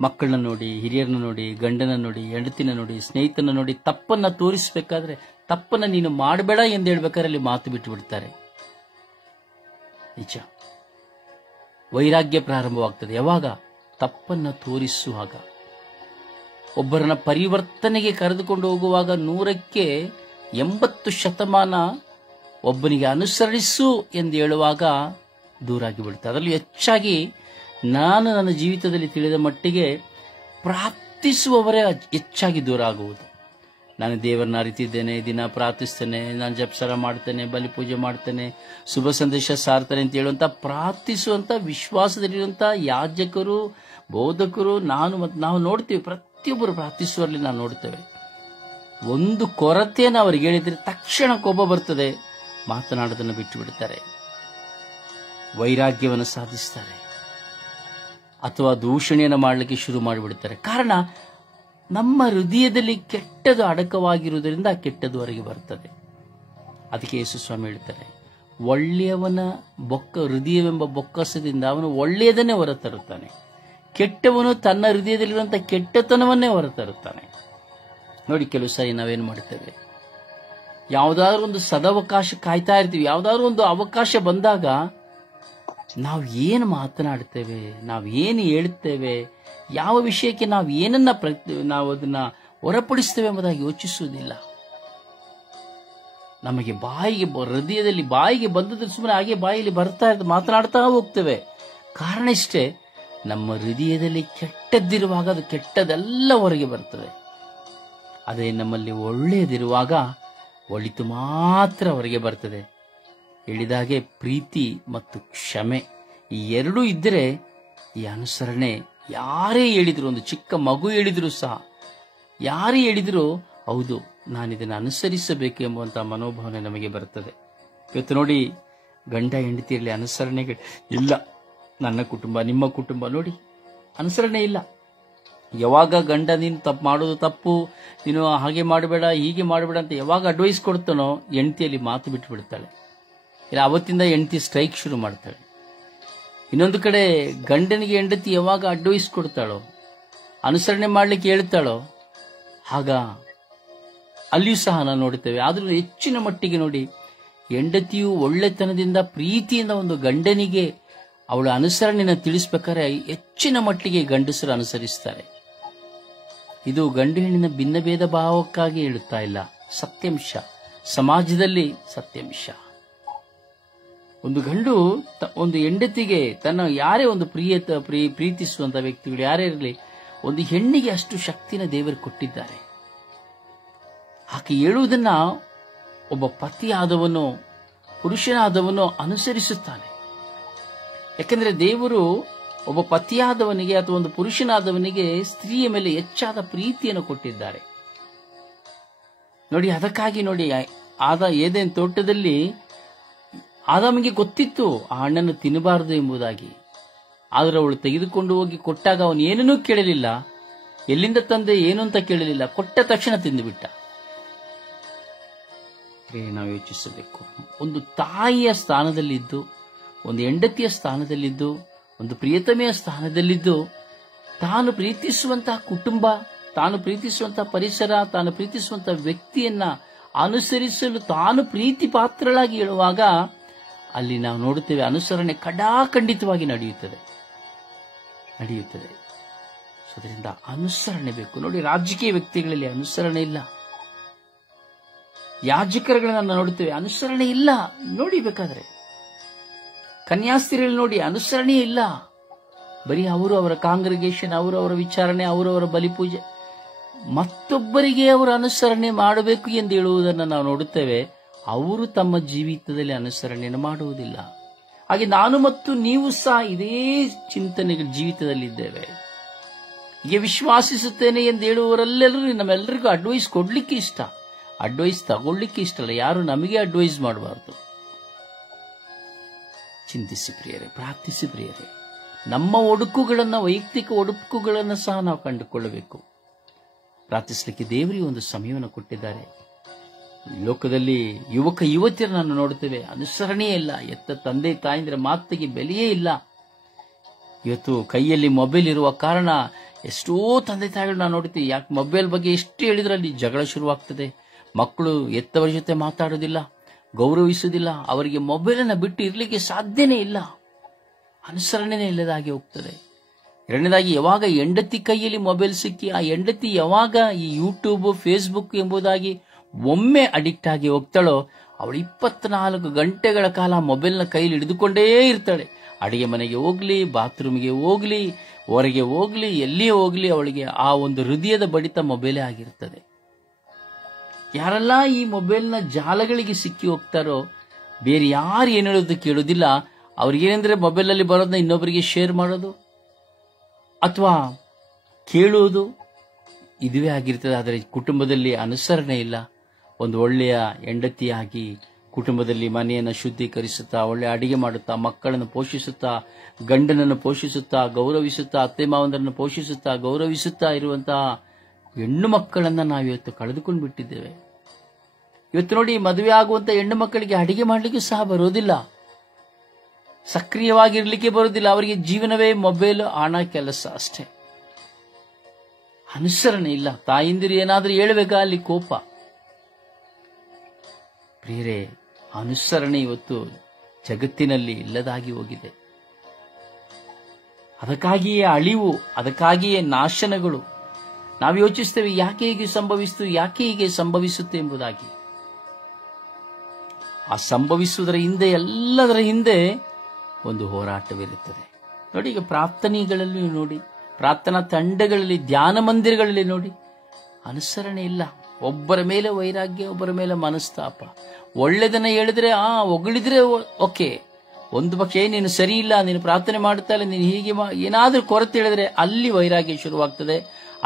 ಮಕ್ಕಳನ್ನ ನೋಡಿ, ಹಿರಿಯರನ್ನ ನೋಡಿ, ಗಂಡನ ನೋಡಿ, ಹೆಂಡತಿನ ನೋಡಿ, ಸ್ನೇಹಿತನ ನೋಡಿ, ತಪ್ಪನ್ನ ತೋರಿಸಬೇಕಾದ್ರೆ ತಪ್ಪನ್ನ ನೀನು ಮಾಡಬೇಡ ಎಂದು ಹೇಳ್ಬೇಕಾದ್ರೆ ಅಲ್ಲಿ ಮಾತು ಬಿಟ್ಟು ಬಿಡ್ತಾರೆ. ನಿಜ. ವೈರಾಗ್ಯ ಪ್ರಾರಂಭವಾಗ್ತದೆ ಯಾವಾಗ? ತಪ್ಪನ್ನ ತೋರಿಸುವಾಗ. ಒಬ್ಬರನ್ನ ಪರಿವರ್ತನೆಗೆ ಕರೆದುಕೊಂಡು ಹೋಗುವಾಗ 100ಕ್ಕೆ 80% ಒಬ್ಬನಿಗೆ ಅನುಸರಿಸು ಎಂದು ಹೇಳುವಾಗ ದೂರಾಗಿ ಬಿಡುತ್ತೆ. ಅದರಲ್ಲೂ ಹೆಚ್ಚಾಗಿ ನಾನು ನನ್ನ ಜೀವಿತದಲ್ಲಿ ತಿಳಿದ ಮಟ್ಟಿಗೆ ಪ್ರಾರ್ಥಿಸುವವರೇ ಹೆಚ್ಚಾಗಿ ದೂರ ಆಗುವುದು. ನಾನು ದೇವರನ್ನ ಅರಿತಿದ್ದೇನೆ, ದಿನ ಪ್ರಾರ್ಥಿಸ್ತೇನೆ, ನಾನು ಜಪಸರ ಮಾಡ್ತೇನೆ, ಬಲಿ ಪೂಜೆ ಮಾಡ್ತೇನೆ, ಶುಭ ಸಂದೇಶ ಸಾರ್ತೇನೆ ಅಂತ ಹೇಳುವಂತ ಪ್ರಾರ್ಥಿಸುವಂತ ವಿಶ್ವಾಸದಲ್ಲಿರುವಂತ ಯಾಜಕರು, ಬೋಧಕರು, ನಾವು ನೋಡ್ತೀವಿ. ಪ್ರತಿಯೊಬ್ಬರು ಪ್ರಾರ್ಥಿಸುವಲ್ಲಿ ನಾವು ನೋಡ್ತೇವೆ. ಒಂದು ಕೊರತೆಯನ್ನು ಅವರಿಗೆ ಹೇಳಿದ್ರೆ ತಕ್ಷಣ ಕೋಪ ಬರ್ತದೆ, ಮಾತನಾಡೋದನ್ನು ಬಿಟ್ಟು ಬಿಡ್ತಾರೆ, ವೈರಾಗ್ಯವನ್ನು ಸಾಧಿಸ್ತಾರೆ, ಅಥವಾ ದೂಷಣೆಯನ್ನು ಮಾಡಲಿಕ್ಕೆ ಶುರು ಮಾಡಿಬಿಡ್ತಾರೆ. ಕಾರಣ ನಮ್ಮ ಹೃದಯದಲ್ಲಿ ಕೆಟ್ಟದು ಅಡಕವಾಗಿರುವುದರಿಂದ ಕೆಟ್ಟದು ಹೊರಗೆ ಬರ್ತದೆ. ಅದಕ್ಕೆ ಯೇಸು ಸ್ವಾಮಿ ಹೇಳ್ತಾರೆ, ಒಳ್ಳೆಯವನ ಹೃದಯವೆಂಬ ಬೊಕ್ಕಸದಿಂದ ಅವನು ಒಳ್ಳೆಯದನ್ನೇ ಹೊರತರುತ್ತಾನೆ, ಕೆಟ್ಟವನು ತನ್ನ ಹೃದಯದಲ್ಲಿರುವಂತಹ ಕೆಟ್ಟತನವನ್ನೇ ಹೊರತರುತ್ತಾನೆ. ನೋಡಿ, ಕೆಲವು ಸಾರಿ ನಾವೇನು ಮಾಡ್ತೇವೆ, ಯಾವುದಾದ್ರೂ ಒಂದು ಸದವಕಾಶ ಕಾಯ್ತಾ ಇರ್ತೀವಿ. ಯಾವುದಾದ್ರೂ ಒಂದು ಅವಕಾಶ ಬಂದಾಗ ನಾವು ಏನು ಮಾತನಾಡ್ತೇವೆ, ನಾವು ಏನು ಹೇಳ್ತೇವೆ, ಯಾವ ವಿಷಯಕ್ಕೆ ನಾವು ಅದನ್ನ ಹೊರಪಡಿಸ್ತೇವೆ ಎಂಬುದಾಗಿ ಯೋಚಿಸುವುದಿಲ್ಲ. ನಮಗೆ ಹೃದಯದಲ್ಲಿ ಬಾಯಿಗೆ ಬಂದದ್ದು ಸುಮ್ಮನೆ ಹಾಗೆ ಬಾಯಿಯಲ್ಲಿ ಬರ್ತಾ ಇರ್ತದೆ, ಮಾತನಾಡ್ತಾ ಹೋಗ್ತೇವೆ. ಕಾರಣ ಇಷ್ಟೇ, ನಮ್ಮ ಹೃದಯದಲ್ಲಿ ಕೆಟ್ಟದ್ದಿರುವಾಗ ಅದು ಕೆಟ್ಟದೆಲ್ಲ ಹೊರಗೆ ಬರ್ತದೆ. ಅದೇ ನಮ್ಮಲ್ಲಿ ಒಳ್ಳೆಯದಿರುವಾಗ ಒಳಿತು ಮಾತ್ರ ಹೊರಗೆ ಬರ್ತದೆ. ಹೇಳಿದಾಗೆ ಪ್ರೀತಿ ಮತ್ತು ಕ್ಷಮೆ ಈ ಎರಡೂ ಇದ್ದರೆ ಈ ಅನುಸರಣೆ, ಯಾರೇ ಹೇಳಿದ್ರು, ಒಂದು ಚಿಕ್ಕ ಮಗು ಹೇಳಿದ್ರು ಸಹ, ಯಾರೇ ಹೇಳಿದ್ರು ಹೌದು ನಾನಿದನ್ನು ಅನುಸರಿಸಬೇಕು ಎಂಬುವಂತಹ ಮನೋಭಾವನೆ ನಮಗೆ ಬರ್ತದೆ. ಇವತ್ತು ನೋಡಿ, ಗಂಡ ಹೆಂಡತಿಯಲ್ಲಿ ಅನುಸರಣೆಗೆ ಇಲ್ಲ. ನನ್ನ ಕುಟುಂಬ, ನಿಮ್ಮ ಕುಟುಂಬ ನೋಡಿ, ಅನುಸರಣೆ ಇಲ್ಲ. ಯಾವಾಗ ಗಂಡ ನೀನು ತಪ್ಪು ಮಾಡೋದು ತಪ್ಪು, ನೀನು ಹಾಗೆ ಮಾಡಬೇಡ, ಹೀಗೆ ಮಾಡಬೇಡ ಅಂತ ಯಾವಾಗ ಅಡ್ವೈಸ್ ಕೊಡ್ತಾನೋ, ಹೆಂಡತಿಯಲ್ಲಿ ಮಾತು ಬಿಟ್ಟು ಬಿಡ್ತಾಳೆ. ಇಲ್ಲ, ಅವತ್ತಿಂದ ಹೆಂಡತಿ ಸ್ಟ್ರೈಕ್ ಶುರು ಮಾಡ್ತಾಳೆ. ಇನ್ನೊಂದು ಕಡೆ ಗಂಡನಿಗೆ ಹೆಂಡತಿ ಯಾವಾಗ ಅಡ್ವೈಸ್ ಕೊಡ್ತಾಳೋ, ಅನುಸರಣೆ ಮಾಡ್ಲಿಕ್ಕೆ ಹೇಳ್ತಾಳೋ, ಆಗ ಅಲ್ಲಿಯೂ ಸಹ ನಾವು ನೋಡುತ್ತೇವೆ. ಆದ್ರೂ ಹೆಚ್ಚಿನ ಮಟ್ಟಿಗೆ ನೋಡಿ, ಹೆಂಡತಿಯು ಒಳ್ಳೆತನದಿಂದ ಪ್ರೀತಿಯಿಂದ ಒಂದು ಗಂಡನಿಗೆ ಅವಳ ಅನುಸರಣೆಯನ್ನು ತಿಳಿಸ್ಬೇಕಾದ್ರೆ ಹೆಚ್ಚಿನ ಮಟ್ಟಿಗೆ ಗಂಡಸರು ಅನುಸರಿಸ್ತಾರೆ. ಇದು ಗಂಡು ಹೆಣ್ಣಿನ ಭಿನ್ನ ಭೇದ ಭಾವಕ್ಕಾಗಿ ಹೇಳುತ್ತಾ ಇಲ್ಲ, ಸತ್ಯಾಂಶ, ಸಮಾಜದಲ್ಲಿ ಸತ್ಯಾಂಶ. ಒಂದು ಗಂಡು ಒಂದು ಹೆಂಡತಿಗೆ ತನ್ನ ಯಾರೇ ಒಂದು ಪ್ರೀತಿಸುವಂತ ವ್ಯಕ್ತಿಗಳು ಯಾರೇ ಇರಲಿ, ಒಂದು ಹೆಣ್ಣಿಗೆ ಅಷ್ಟು ಶಕ್ತಿನ ದೇವರು ಕೊಟ್ಟಿದ್ದಾರೆ. ಆಕೆ ಹೇಳುವುದನ್ನ ಒಬ್ಬ ಪತಿಯಾದವನು, ಪುರುಷನಾದವನು ಅನುಸರಿಸುತ್ತಾನೆ. ಯಾಕೆಂದ್ರೆ ದೇವರು ಒಬ್ಬ ಪತಿಯಾದವನಿಗೆ ಅಥವಾ ಒಂದು ಪುರುಷನಾದವನಿಗೆ ಸ್ತ್ರೀಯ ಮೇಲೆ ಹೆಚ್ಚಾದ ಪ್ರೀತಿಯನ್ನು ಕೊಟ್ಟಿದ್ದಾರೆ. ನೋಡಿ, ಅದಕ್ಕಾಗಿ ನೋಡಿ, ಏದೇನ್ ತೋಟದಲ್ಲಿ ಆದಾಮಿಗೆ ಗೊತ್ತಿತ್ತು ಆ ಹಣ್ಣನ್ನು ತಿನ್ನಬಾರದು ಎಂಬುದಾಗಿ. ಆದರೆ ಅವಳು ತೆಗೆದುಕೊಂಡು ಹೋಗಿ ಕೊಟ್ಟಾಗ ಅವನು ಏನನ್ನೂ ಕೇಳಲಿಲ್ಲ, ಎಲ್ಲಿಂದ ತಂದೆ ಏನು ಅಂತ ಕೇಳಲಿಲ್ಲ, ಕೊಟ್ಟ ತಕ್ಷಣ ತಿಂದುಬಿಟ್ಟ. ನಾವು ಯೋಚಿಸಬೇಕು, ಒಂದು ತಾಯಿಯ ಸ್ಥಾನದಲ್ಲಿದ್ದು, ಒಂದು ಹೆಂಡತಿಯ ಸ್ಥಾನದಲ್ಲಿದ್ದು, ಒಂದು ಪ್ರಿಯತಮೆಯ ಸ್ಥಾನದಲ್ಲಿದ್ದು, ತಾನು ಪ್ರೀತಿಸುವಂತಹ ಕುಟುಂಬ, ತಾನು ಪ್ರೀತಿಸುವಂತಹ ಪರಿಸರ, ತಾನು ಪ್ರೀತಿಸುವಂತಹ ವ್ಯಕ್ತಿಯನ್ನ ಅನುಸರಿಸಲು ತಾನು ಪ್ರೀತಿ ಪಾತ್ರಳಾಗಿ ಹೇಳುವಾಗ ಅಲ್ಲಿ ನಾವು ನೋಡುತ್ತೇವೆ, ಅನುಸರಣೆ ಖಂಡಿತವಾಗಿ ನಡೆಯುತ್ತದೆ. ಅದರಿಂದ ಅನುಸರಣೆ ಬೇಕು. ನೋಡಿ, ರಾಜಕೀಯ ವ್ಯಕ್ತಿಗಳಲ್ಲಿ ಅನುಸರಣೆ ಇಲ್ಲ, ಯಾಜಕರುಗಳನ್ನ ನೋಡುತ್ತೇವೆ, ಅನುಸರಣೆ ಇಲ್ಲ. ನೋಡಿ, ಬೇಕಾದ್ರೆ ಕನ್ಯಾಸ್ತ್ರೀಯಲ್ಲಿ ನೋಡಿ, ಅನುಸರಣೆ ಇಲ್ಲ. ಬರೀ ಅವರು ಅವರ ಕಾಂಗ್ರಿಗೇಷನ್, ಅವರವರ ವಿಚಾರಣೆ, ಅವರವರ ಬಲಿಪೂಜೆ, ಮತ್ತೊಬ್ಬರಿಗೆ ಅವರ ಅನುಸರಣೆ ಮಾಡಬೇಕು ಎಂದು ಹೇಳುವುದನ್ನು ನಾವು ನೋಡುತ್ತೇವೆ. ಅವರು ತಮ್ಮ ಜೀವಿತದಲ್ಲಿ ಅನುಸರಣೆಯನ್ನು ಮಾಡುವುದಿಲ್ಲ. ಹಾಗೆ ನಾನು ಮತ್ತು ನೀವು ಸಹ ಇದೇ ಚಿಂತನೆಗಳ ಜೀವಿತದಲ್ಲಿದ್ದೇವೆ. ಹೀಗೆ ವಿಶ್ವಾಸಿಸುತ್ತೇನೆ ಎಂದು ಹೇಳುವವರೆಲ್ಲರೂ ನಮ್ಮೆಲ್ಲರಿಗೂ ಅಡ್ವೈಸ್ ಕೊಡ್ಲಿಕ್ಕೆ ಇಷ್ಟ, ಅಡ್ವೈಸ್ ತಗೊಳ್ಳಿಕ್ಕೆ ಇಷ್ಟ ಅಲ್ಲ. ಯಾರು ನಮಗೆ ಅಡ್ವೈಸ್ ಮಾಡಬಾರ್ದು. ಚಿಂತಿಸಿ ಪ್ರಿಯರೇ, ಪ್ರಾರ್ಥಿಸಿ ಪ್ರಿಯರೇ. ನಮ್ಮ ಒಡುಕುಗಳನ್ನು, ವೈಯಕ್ತಿಕ ಒಡುಕುಗಳನ್ನು ಸಹ ನಾವು ಕಂಡುಕೊಳ್ಳಬೇಕು. ಪ್ರಾರ್ಥಿಸಲಿಕ್ಕೆ ದೇವರಿಗೆ ಒಂದು ಸಮಯವನ್ನು ಕೊಟ್ಟಿದ್ದಾರೆ. ಲೋಕದಲ್ಲಿ ಯುವಕ ಯುವತಿಯರನ್ನು ನೋಡುತ್ತೇವೆ, ಅನುಸರಣೆಯೇ ಇಲ್ಲ. ಎತ್ತ ತಂದೆ ತಾಯಂದಿರ ಮಾತಿಗೆ ಬೆಲೆಯೇ ಇಲ್ಲ. ಇವತ್ತು ಕೈಯಲ್ಲಿ ಮೊಬೈಲ್ ಇರುವ ಕಾರಣ ಎಷ್ಟೋ ತಂದೆ ತಾಯಿಗಳು ನಾವು ನೋಡ್ತೀವಿ. ಯಾಕೆ ಮೊಬೈಲ್ ಬಗ್ಗೆ ಎಷ್ಟು ಹೇಳಿದ್ರೆ ಅಲ್ಲಿ ಜಗಳ ಶುರುವಾಗ್ತದೆ. ಮಕ್ಕಳು ಎತ್ತವರ ಜೊತೆ ಮಾತಾಡೋದಿಲ್ಲ, ಗೌರವಿಸುವುದಿಲ್ಲ. ಅವರಿಗೆ ಮೊಬೈಲನ್ನು ಬಿಟ್ಟು ಇರಲಿಕ್ಕೆ ಸಾಧ್ಯನೇ ಇಲ್ಲ. ಅನುಸರಣೆನೇ ಇಲ್ಲದಾಗಿ ಹೋಗ್ತದೆ. ಎರಡನೇದಾಗಿ, ಯಾವಾಗ ಹೆಂಡತಿ ಕೈಯಲ್ಲಿ ಮೊಬೈಲ್ ಸಿಕ್ಕಿ ಆ ಹೆಂಡತಿ ಯಾವಾಗ ಈ ಯೂಟ್ಯೂಬ್, ಫೇಸ್ಬುಕ್ ಎಂಬುದಾಗಿ ಒಮ್ಮೆ ಅಡಿಕ್ಟ್ ಆಗಿ ಹೋಗ್ತಾಳೋ, ಅವಳು 24 ಗಂಟೆಗಳ ಕಾಲ ಮೊಬೈಲ್ನ ಕೈಯಲ್ಲಿ ಹಿಡಿದುಕೊಂಡೇ ಇರ್ತಾಳೆ. ಅಡಿಗೆ ಮನೆಗೆ ಹೋಗ್ಲಿ, ಬಾತ್ರೂಮ್ಗೆ ಹೋಗ್ಲಿ, ಹೊರಗೆ ಹೋಗ್ಲಿ, ಎಲ್ಲಿಯೇ ಹೋಗ್ಲಿ, ಅವಳಿಗೆ ಆ ಒಂದು ಹೃದಯದ ಬಡಿತ ಮೊಬೈಲೇ ಆಗಿರ್ತದೆ. ಯಾರೆಲ್ಲ ಈ ಮೊಬೈಲ್ನ ಜಾಲಗಳಿಗೆ ಸಿಕ್ಕಿ ಹೋಗ್ತಾರೋ ಬೇರೆ ಯಾರು ಏನು ಹೇಳೋದು ಕೇಳೋದಿಲ್ಲ. ಅವ್ರಿಗೇನೆಂದ್ರೆ ಮೊಬೈಲಲ್ಲಿ ಬರೋದನ್ನ ಇನ್ನೊಬ್ಬರಿಗೆ ಶೇರ್ ಮಾಡೋದು ಅಥವಾ ಕೇಳುವುದು, ಇದುವೇ ಆಗಿರ್ತದೆ. ಆದರೆ ಕುಟುಂಬದಲ್ಲಿ ಅನುಸರಣೆ ಇಲ್ಲ. ಒಂದು ಒಳ್ಳೆಯ ಹೆಂಡತಿಯಾಗಿ ಕುಟುಂಬದಲ್ಲಿ ಮನೆಯನ್ನು ಶುದ್ಧೀಕರಿಸುತ್ತಾ, ಒಳ್ಳೆ ಅಡಿಗೆ ಮಾಡುತ್ತಾ, ಮಕ್ಕಳನ್ನು ಪೋಷಿಸುತ್ತಾ, ಗಂಡನನ್ನು ಪೋಷಿಸುತ್ತಾ, ಗೌರವಿಸುತ್ತಾ, ಅತ್ತೆ ಮಾವಂದರನ್ನು ಪೋಷಿಸುತ್ತಾ, ಗೌರವಿಸುತ್ತಾ ಇರುವಂತಹ ಹೆಣ್ಣು ಮಕ್ಕಳನ್ನ ನಾವಿವತ್ತು ಕಳೆದುಕೊಂಡು ಬಿಟ್ಟಿದ್ದೇವೆ. ಇವತ್ತು ನೋಡಿ, ಮದುವೆ ಆಗುವಂತ ಹೆಣ್ಣು ಮಕ್ಕಳಿಗೆ ಅಡಿಗೆ ಮಾಡಲಿಕ್ಕೆ ಸಹ ಬರೋದಿಲ್ಲ, ಸಕ್ರಿಯವಾಗಿರ್ಲಿಕ್ಕೆ ಬರೋದಿಲ್ಲ. ಅವರಿಗೆ ಜೀವನವೇ ಮೊಬೈಲ್, ಹಣ, ಕೆಲಸ ಅಷ್ಟೇ. ಅನುಸರಣೆ ಇಲ್ಲ. ತಾಯಿಂದಿರು ಏನಾದ್ರೂ ಹೇಳಬೇಕಾ, ಅಲ್ಲಿ ಕೋಪ. ಪ್ರಿಯರೇ, ಅನುಸರಣೆ ಇವತ್ತು ಜಗತ್ತಿನಲ್ಲಿ ಇಲ್ಲದಾಗಿ ಹೋಗಿದೆ. ಅದಕ್ಕಾಗಿಯೇ ಅಳಿವು, ಅದಕ್ಕಾಗಿಯೇ ನಾಶನಗಳು. ನಾವು ಯೋಚಿಸ್ತೇವೆ, ಯಾಕೆ ಹೀಗೆ ಸಂಭವಿಸಿತು, ಯಾಕೆ ಹೀಗೆ ಸಂಭವಿಸುತ್ತೆ ಎಂಬುದಾಗಿ. ಆ ಸಂಭವಿಸುವುದರ ಹಿಂದೆ, ಎಲ್ಲದರ ಹಿಂದೆ ಒಂದು ಹೋರಾಟವಿರುತ್ತದೆ. ನೋಡಿ, ಈಗ ಪ್ರಾರ್ಥನೆಗಳಲ್ಲಿ ನೋಡಿ, ಪ್ರಾರ್ಥನಾ ತಂಡಗಳಲ್ಲಿ, ಧ್ಯಾನ ಮಂದಿರಗಳಲ್ಲಿ ನೋಡಿ, ಅನುಸರಣೆ ಇಲ್ಲ. ಒಬ್ಬರ ಮೇಲೆ ವೈರಾಗ್ಯ, ಒಬ್ಬರ ಮೇಲೆ ಮನಸ್ತಾಪ. ಒಳ್ಳೆದನ್ನ ಹೇಳಿದ್ರೆ ಹೊಗಳಿದ್ರೆ ಓಕೆ, ಒಂದು ಪಕ್ಷ ನೀನು ಸರಿ ಇಲ್ಲ, ನೀನು ಪ್ರಾರ್ಥನೆ ಮಾಡುತ್ತಾ ಇಲ್ಲ, ನೀನು ಹೀಗೆ ಏನಾದ್ರೂ ಕೊರತೆ ಹೇಳಿದ್ರೆ ಅಲ್ಲಿ ವೈರಾಗ್ಯ ಶುರುವಾಗ್ತದೆ.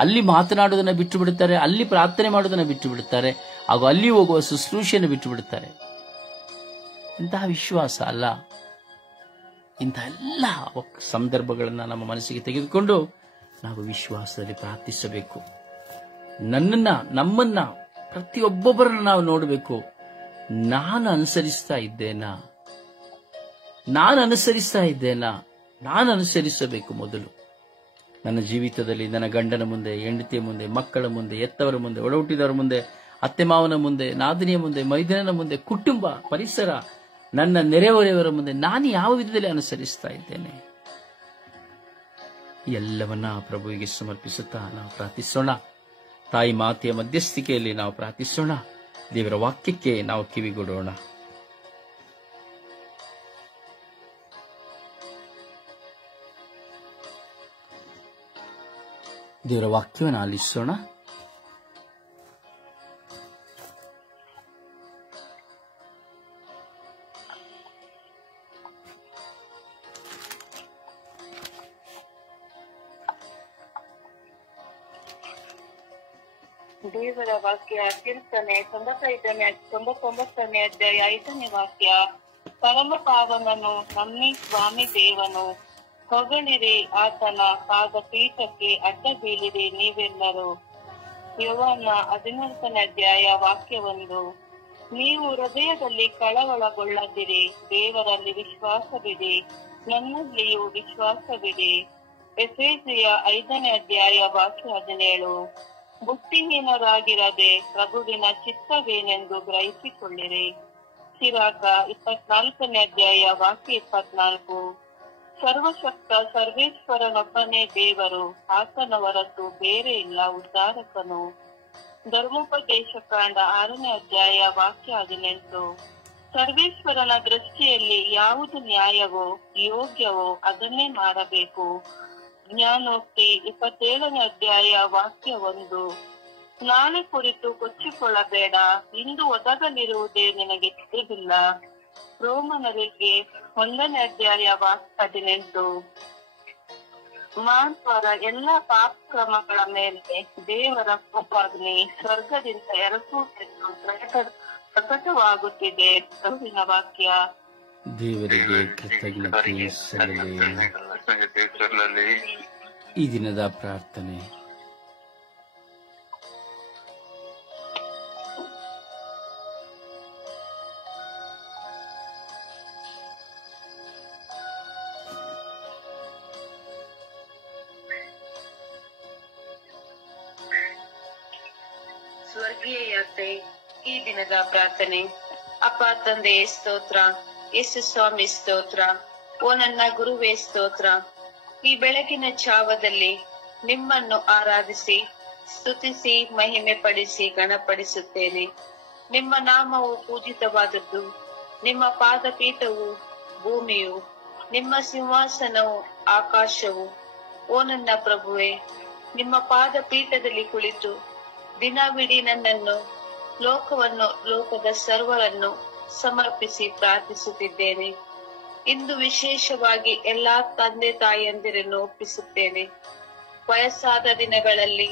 ಅಲ್ಲಿ ಮಾತನಾಡುವುದನ್ನು ಬಿಟ್ಟು ಬಿಡುತ್ತಾರೆ, ಅಲ್ಲಿ ಪ್ರಾರ್ಥನೆ ಮಾಡುವುದನ್ನು ಬಿಟ್ಟು ಬಿಡುತ್ತಾರೆ, ಹಾಗೂ ಅಲ್ಲಿ ಹೋಗುವ ಶುಶ್ರೂಷೆಯನ್ನು ಬಿಟ್ಟು ಬಿಡುತ್ತಾರೆ. ಇಂತಹ ವಿಶ್ವಾಸ ಅಲ್ಲ. ಇಂತಹ ಎಲ್ಲ ಸಂದರ್ಭಗಳನ್ನು ನಮ್ಮ ಮನಸ್ಸಿಗೆ ತೆಗೆದುಕೊಂಡು ನಾವು ವಿಶ್ವಾಸದಲ್ಲಿ ಪ್ರಾರ್ಥಿಸಬೇಕು. ನಮ್ಮನ್ನ ಪ್ರತಿಯೊಬ್ಬೊಬ್ಬರನ್ನು ನಾವು ನೋಡಬೇಕು. ನಾನು ಅನುಸರಿಸ್ತಾ ಇದ್ದೇನಾ? ನಾನು ಅನುಸರಿಸಬೇಕು. ಮೊದಲು ನನ್ನ ಜೀವಿತದಲ್ಲಿ ನನ್ನ ಗಂಡನ ಮುಂದೆ, ಹೆಂಡತಿಯ ಮುಂದೆ, ಮಕ್ಕಳ ಮುಂದೆ, ಎತ್ತವರ ಮುಂದೆ, ಒಡಹುಟ್ಟಿದವರ ಮುಂದೆ, ಅತ್ತೆ ಮಾವನ ಮುಂದೆ, ನಾದಿನಿಯ ಮುಂದೆ, ಮೈದನನ ಮುಂದೆ, ಕುಟುಂಬ, ಪರಿಸರ, ನನ್ನ ನೆರೆಹೊರೆಯವರ ಮುಂದೆ ನಾನು ಯಾವ ವಿಧದಲ್ಲಿ ಅನುಸರಿಸ್ತಾ ಇದ್ದೇನೆ? ಎಲ್ಲವನ್ನ ಪ್ರಭುವಿಗೆ ಸಮರ್ಪಿಸುತ್ತಾ ನಾವು ಪ್ರಾರ್ಥಿಸೋಣ. ತಾಯಿ ಮಾತೆಯ ಮಧ್ಯಸ್ಥಿಕೆಯಲ್ಲಿ ನಾವು ಪ್ರಾರ್ಥಿಸೋಣ. ದೇವರ ವಾಕ್ಯಕ್ಕೆ ನಾವು ಕಿವಿಗೊಡೋಣ. ದೇವರ ವಾಕ್ಯವನ್ನು ಆಲಿಸೋಣ. ದೇವರ ವಾಕ್ಯ ಕೀರ್ತನೆ 99ನೇ ಅಧ್ಯಾಯ 5ನೇ ವಾಕ್ಯ. ಪರಮ ಪಾವನನು ನಮ್ಮಿ ಸ್ವಾಮಿ ದೇವನು, ಹೊಗಳಿರಿ ಆತನ ಪಾದಪೀಠಕ್ಕೆ ಅಡ್ಡ ಬೀಳಿರಿ ನೀವೆಲ್ಲರೂ. ಯೋವಾನ 14ನೇ ಅಧ್ಯಾಯ ವಾಕ್ಯ 1. ನೀವು ಹೃದಯದಲ್ಲಿ ಕಳವಳಗೊಳ್ಳದಿರಿ, ದೇವರಲ್ಲಿ ವಿಶ್ವಾಸವಿಡಿ, ನನ್ನಲ್ಲಿಯೂ ವಿಶ್ವಾಸವಿಡಿ. ಎಫೆಸಿಯ 5ನೇ ಅಧ್ಯಾಯ ವಾಕ್ಯ 17. ಬುದ್ಧಿಹೀನರಾಗಿರದೆ ಪ್ರಭುವಿನ ಚಿತ್ತವೇನೆಂದು ಗ್ರಹಿಸಿಕೊಳ್ಳಿರಿ. ಸಿರಾಕ 24ನೇ ಅಧ್ಯಾಯ ವಾಕ್ಯ 24. ಸರ್ವಶಕ್ತ ಸರ್ವೇಶ್ವರನೊಬ್ಬನೇ ದೇವರು, ಆತನ ಹೊರತು ಬೇರೆ ಇಲ್ಲ ಉದ್ಧಾರಕನು. ಧರ್ಮೋಪದೇಶ ಕಾಂಡ 6ನೇ ಅಧ್ಯಾಯ ವಾಕ್ಯ 18. ಸರ್ವೇಶ್ವರನ ದೃಷ್ಟಿಯಲ್ಲಿ ಯಾವುದು ನ್ಯಾಯವೋ ಯೋಗ್ಯವೋ ಅದನ್ನೇ ಮಾಡಬೇಕು. ಜ್ಞಾನೋಕ್ತಿ 27ನೇ ಅಧ್ಯಾಯ ವಾಕ್ಯ 1. ನಾಳೆ ಕುರಿತು ಕೊಚ್ಚಿಕೊಳ್ಳಬೇಡ, ಇಂದು ಒದಗಲಿರುವುದೇ ನಿನಗೆ ತಿಳಿದಿಲ್ಲ. ರೋಮನರಿಗೆ 1ನೇ ಅಧ್ಯಾಯ ವಾಕ್ಯ 18. ಮಾನವರ ಎಲ್ಲ ಪಾಪ ಕ್ರಮಗಳ ಮೇಲೆ ದೇವರ ಕೋಪಾಗ್ನಿ ಸ್ವರ್ಗದಿಂದ ಎರಗುವುದೆಂದು ಪ್ರಕಟವಾಗುತ್ತಿದೆ. ಪ್ರಭುವಿನ ವಾಕ್ಯ. ದೇವರಿಗೆ ಕೃತಜ್ಞತೆ ಸಲ್ಲಲಿ. ಈ ದಿನದ ಪ್ರಾರ್ಥನೆ. ಸ್ವರ್ಗೀಯ ಯಾತ್ರೆ. ಈ ದಿನದ ಪ್ರಾರ್ಥನೆ. ಅಪ್ಪ ತಂದೆ ಸ್ತೋತ್ರ, ಯೇಸು ಸ್ವಾಮಿ ಸ್ತೋತ್ರ, ಓ ನನ್ನ ಗುರುವೇ ಸ್ತೋತ್ರ. ಈ ಬೆಳಗಿನ ಛಾವದಲ್ಲಿ ನಿಮ್ಮನ್ನು ಆರಾಧಿಸಿ ಸ್ತುತಿಸಿ ಮಹಿಮೆ ಪಡಿಸಿ ಗಣಪಡಿಸುತ್ತೇನೆ. ನಿಮ್ಮ ನಾಮವು ಪೂಜಿತವಾದದ್ದು, ನಿಮ್ಮ ಪಾದಪೀಠವು ಭೂಮಿಯು, ನಿಮ್ಮ ಸಿಂಹಾಸನವು ಆಕಾಶವು. ಓ ನನ್ನ ಪ್ರಭುವೆ, ನಿಮ್ಮ ಪಾದಪೀಠದಲ್ಲಿ ಕುಳಿತು ದಿನವಿಡೀ ನನ್ನನ್ನು, ಲೋಕವನ್ನು, ಲೋಕದ ಸರ್ವರನ್ನು ಸಮರ್ಪಿಸಿ ಪ್ರಾರ್ಥಿಸುತ್ತಿದ್ದೇನೆ. ಇಂದು ವಿಶೇಷವಾಗಿ ಎಲ್ಲಾ ತಂದೆ ತಾಯಿಯಂದಿರನ್ನು ಒಪ್ಪಿಸುತ್ತೇನೆ. ವಯಸ್ಸಾದ ದಿನಗಳಲ್ಲಿ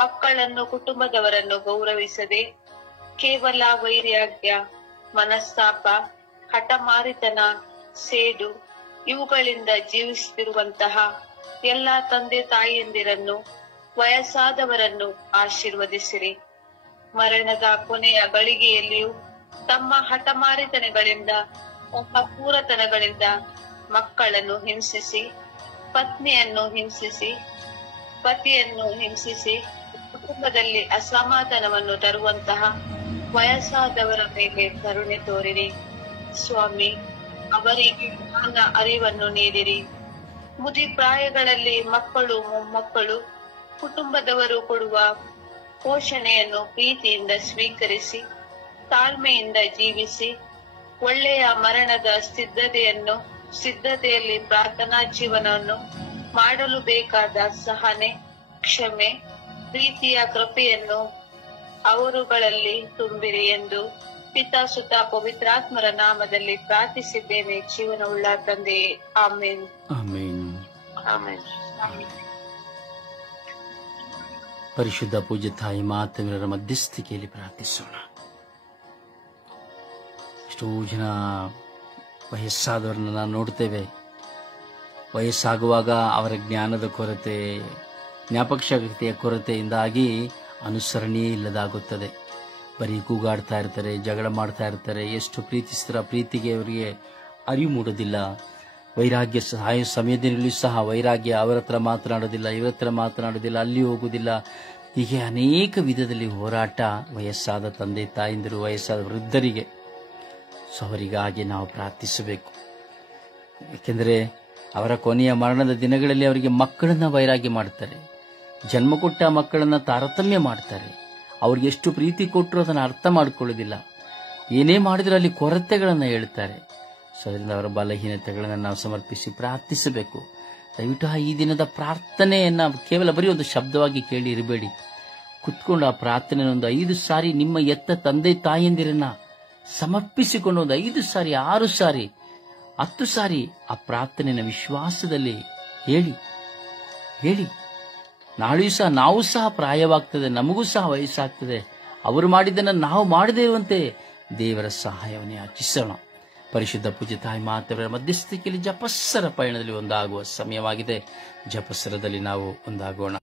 ಮಕ್ಕಳನ್ನು, ಕುಟುಂಬದವರನ್ನು ಗೌರವಿಸದೆ ಕೇವಲ ವೈರಾಗ್ಯ, ಮನಸ್ತಾಪ, ಹಠಮಾರಿತನ, ಸೇಡು ಇವುಗಳಿಂದ ಜೀವಿಸುತ್ತಿರುವಂತಹ ಎಲ್ಲಾ ತಂದೆ ತಾಯಿಯಂದಿರನ್ನು, ವಯಸ್ಸಾದವರನ್ನು ಆಶೀರ್ವದಿಸಿರಿ. ಮರಣದ ಕೊನೆಯ ಗಳಿಗೆಯಲ್ಲಿಯೂ ತಮ್ಮ ಹಠಮಾರಿತನಗಳಿಂದ, ತಮ್ಮ ಕ್ರೂರತನಗಳಿಂದ ಮಕ್ಕಳನ್ನು ಹಿಂಸಿಸಿ, ಪತ್ನಿಯನ್ನು ಹಿಂಸಿಸಿ, ಪತಿಯನ್ನು ಹಿಂಸಿಸಿ, ಕುಟುಂಬದಲ್ಲಿ ಅಸಮಾಧಾನವನ್ನು ತರುವಂತಹ ವಯಸ್ಸಾದವರ ಮೇಲೆ ಕರುಣೆ ತೋರಿರಿ. ಸ್ವಾಮಿ, ಅವರಿಗೆ ಜ್ಞಾನ ಅರಿವನ್ನು ನೀಡಿರಿ. ಮುದಿ ಪ್ರಾಯಗಳಲ್ಲಿ ಮಕ್ಕಳು, ಮೊಮ್ಮಕ್ಕಳು, ಕುಟುಂಬದವರು ಕೊಡುವ ಪೋಷಣೆಯನ್ನು ಪ್ರೀತಿಯಿಂದ ಸ್ವೀಕರಿಸಿ ತಾಳ್ಮೆಯಿಂದ ಜೀವಿಸಿ ಒಳ್ಳೆಯ ಮರಣದ ಸಿದ್ಧತೆಯಲ್ಲಿ ಪ್ರಾರ್ಥನಾ ಜೀವನವನ್ನು ಮಾಡಲು ಬೇಕಾದ ಸಹನೆ, ಕ್ಷಮೆ, ಪ್ರೀತಿಯ ಕೃಪೆಯನ್ನು ಅವರುಗಳಲ್ಲಿ ತುಂಬಿರಿ ಎಂದು ಪಿತಾ ಸುತ ಪವಿತ್ರಾತ್ಮರ ನಾಮದಲ್ಲಿ ಪ್ರಾರ್ಥಿಸಿದ್ದೇನೆ. ಜೀವನವುಳ್ಳ ತಂದೆಯೇ, ಆಮೇನ್. ಆಮೇನ್. ಆಮೇನ್. ಪರಿಶುದ್ಧ ಪೂಜ್ಯ ತಾಯಿ ಮಾತೆಯರ ಮಧ್ಯಸ್ಥಿಕೆಯಲ್ಲಿ ಪ್ರಾರ್ಥಿಸೋಣ. ಎಷ್ಟೋ ಜನ ವಯಸ್ಸಾದವರನ್ನ ನಾವು ನೋಡ್ತೇವೆ. ವಯಸ್ಸಾಗುವಾಗ ಅವರ ಜ್ಞಾನದ ಕೊರತೆ, ಜ್ಞಾಪಕ ಶಕ್ತಿಯ ಕೊರತೆಯಿಂದಾಗಿ ಅನುಸರಣೆಯೇ ಇಲ್ಲದಾಗುತ್ತದೆ. ಬರೀ ಕೂಗಾಡ್ತಾ ಇರ್ತಾರೆ, ಜಗಳ ಮಾಡ್ತಾ ಇರ್ತಾರೆ. ಎಷ್ಟು ಪ್ರೀತಿಸ್ತಾರ, ಪ್ರೀತಿಗೆ ಅವರಿಗೆ ಅರಿವು ಮೂಡೋದಿಲ್ಲ. ವೈರಾಗ್ಯ ಸಮಯದಲ್ಲಿಯೂ ಸಹ ವೈರಾಗ್ಯ, ಅವರ ಹತ್ರ ಮಾತನಾಡೋದಿಲ್ಲ, ಇವರ ಹತ್ರ ಮಾತನಾಡೋದಿಲ್ಲ, ಅಲ್ಲಿ ಹೋಗುವುದಿಲ್ಲ. ಹೀಗೆ ಅನೇಕ ವಿಧದಲ್ಲಿ ಹೋರಾಟ ವಯಸ್ಸಾದ ತಂದೆ ತಾಯಿಂದರು, ವಯಸ್ಸಾದ ವೃದ್ಧರಿಗೆ. ಸೊ ಅವರಿಗಾಗಿ ನಾವು ಪ್ರಾರ್ಥಿಸಬೇಕು. ಏಕೆಂದರೆ ಅವರ ಕೊನೆಯ ಮರಣದ ದಿನಗಳಲ್ಲಿ ಅವರಿಗೆ ಮಕ್ಕಳನ್ನ ವೈರಾಗ್ಯ ಮಾಡ್ತಾರೆ, ಜನ್ಮ ಕೊಟ್ಟ ಮಕ್ಕಳನ್ನ ತಾರತಮ್ಯ ಮಾಡ್ತಾರೆ. ಅವ್ರಿಗೆ ಎಷ್ಟು ಪ್ರೀತಿ ಕೊಟ್ಟರು ಅದನ್ನು ಅರ್ಥ ಮಾಡಿಕೊಳ್ಳೋದಿಲ್ಲ. ಏನೇ ಮಾಡಿದ್ರು ಅಲ್ಲಿ ಕೊರತೆಗಳನ್ನು ಹೇಳ್ತಾರೆ. ಸೊ ಅದರಿಂದ ಅವರ ಬಲಹೀನತೆಗಳನ್ನು ನಾವು ಸಮರ್ಪಿಸಿ ಪ್ರಾರ್ಥಿಸಬೇಕು. ದಯವಿಟ್ಟು ಈ ದಿನದ ಪ್ರಾರ್ಥನೆಯನ್ನ ಕೇವಲ ಬರೀ ಒಂದು ಶಬ್ದವಾಗಿ ಕೇಳಿ ಇರಬೇಡಿ. ಕುತ್ಕೊಂಡು ಆ ಪ್ರಾರ್ಥನೆ ಒಂದು 5 ಸಾರಿ ನಿಮ್ಮ ಎತ್ತ ತಂದೆ ತಾಯಿಯಂದಿರನ್ನ ಸಮರ್ಪಿಸಿಕೊಂಡು ಒಂದು 5 ಸಾರಿ, 6 ಸಾರಿ, 10 ಸಾರಿ ಆ ಪ್ರಾರ್ಥನೆಯ ವಿಶ್ವಾಸದಲ್ಲಿ ಹೇಳಿ. ನಾಳೆಯೂ ಸಹ ನಾವು ಸಹ ಪ್ರಾಯವಾಗ್ತದೆ, ನಮಗೂ ಸಹ ವಯಸ್ಸಾಗ್ತದೆ. ಅವರು ಮಾಡಿದ್ದನ್ನು ನಾವು ಮಾಡದೇ ಇರುವಂತೆ ದೇವರ ಸಹಾಯವನ್ನು ಯಾಚಿಸೋಣ. ಪರಿಶುದ್ಧ ಪೂಜ್ಯ ತಾಯಿ ಮಾತೆಯವರ ಮಧ್ಯಸ್ಥಿಕೆಯಲ್ಲಿ ಜಪಸ್ಸರ ಪಯಣದಲ್ಲಿ ಒಂದಾಗುವ ಸಮಯವಾಗಿದೆ. ಜಪಸ್ಸರದಲ್ಲಿ ನಾವು ಒಂದಾಗೋಣ.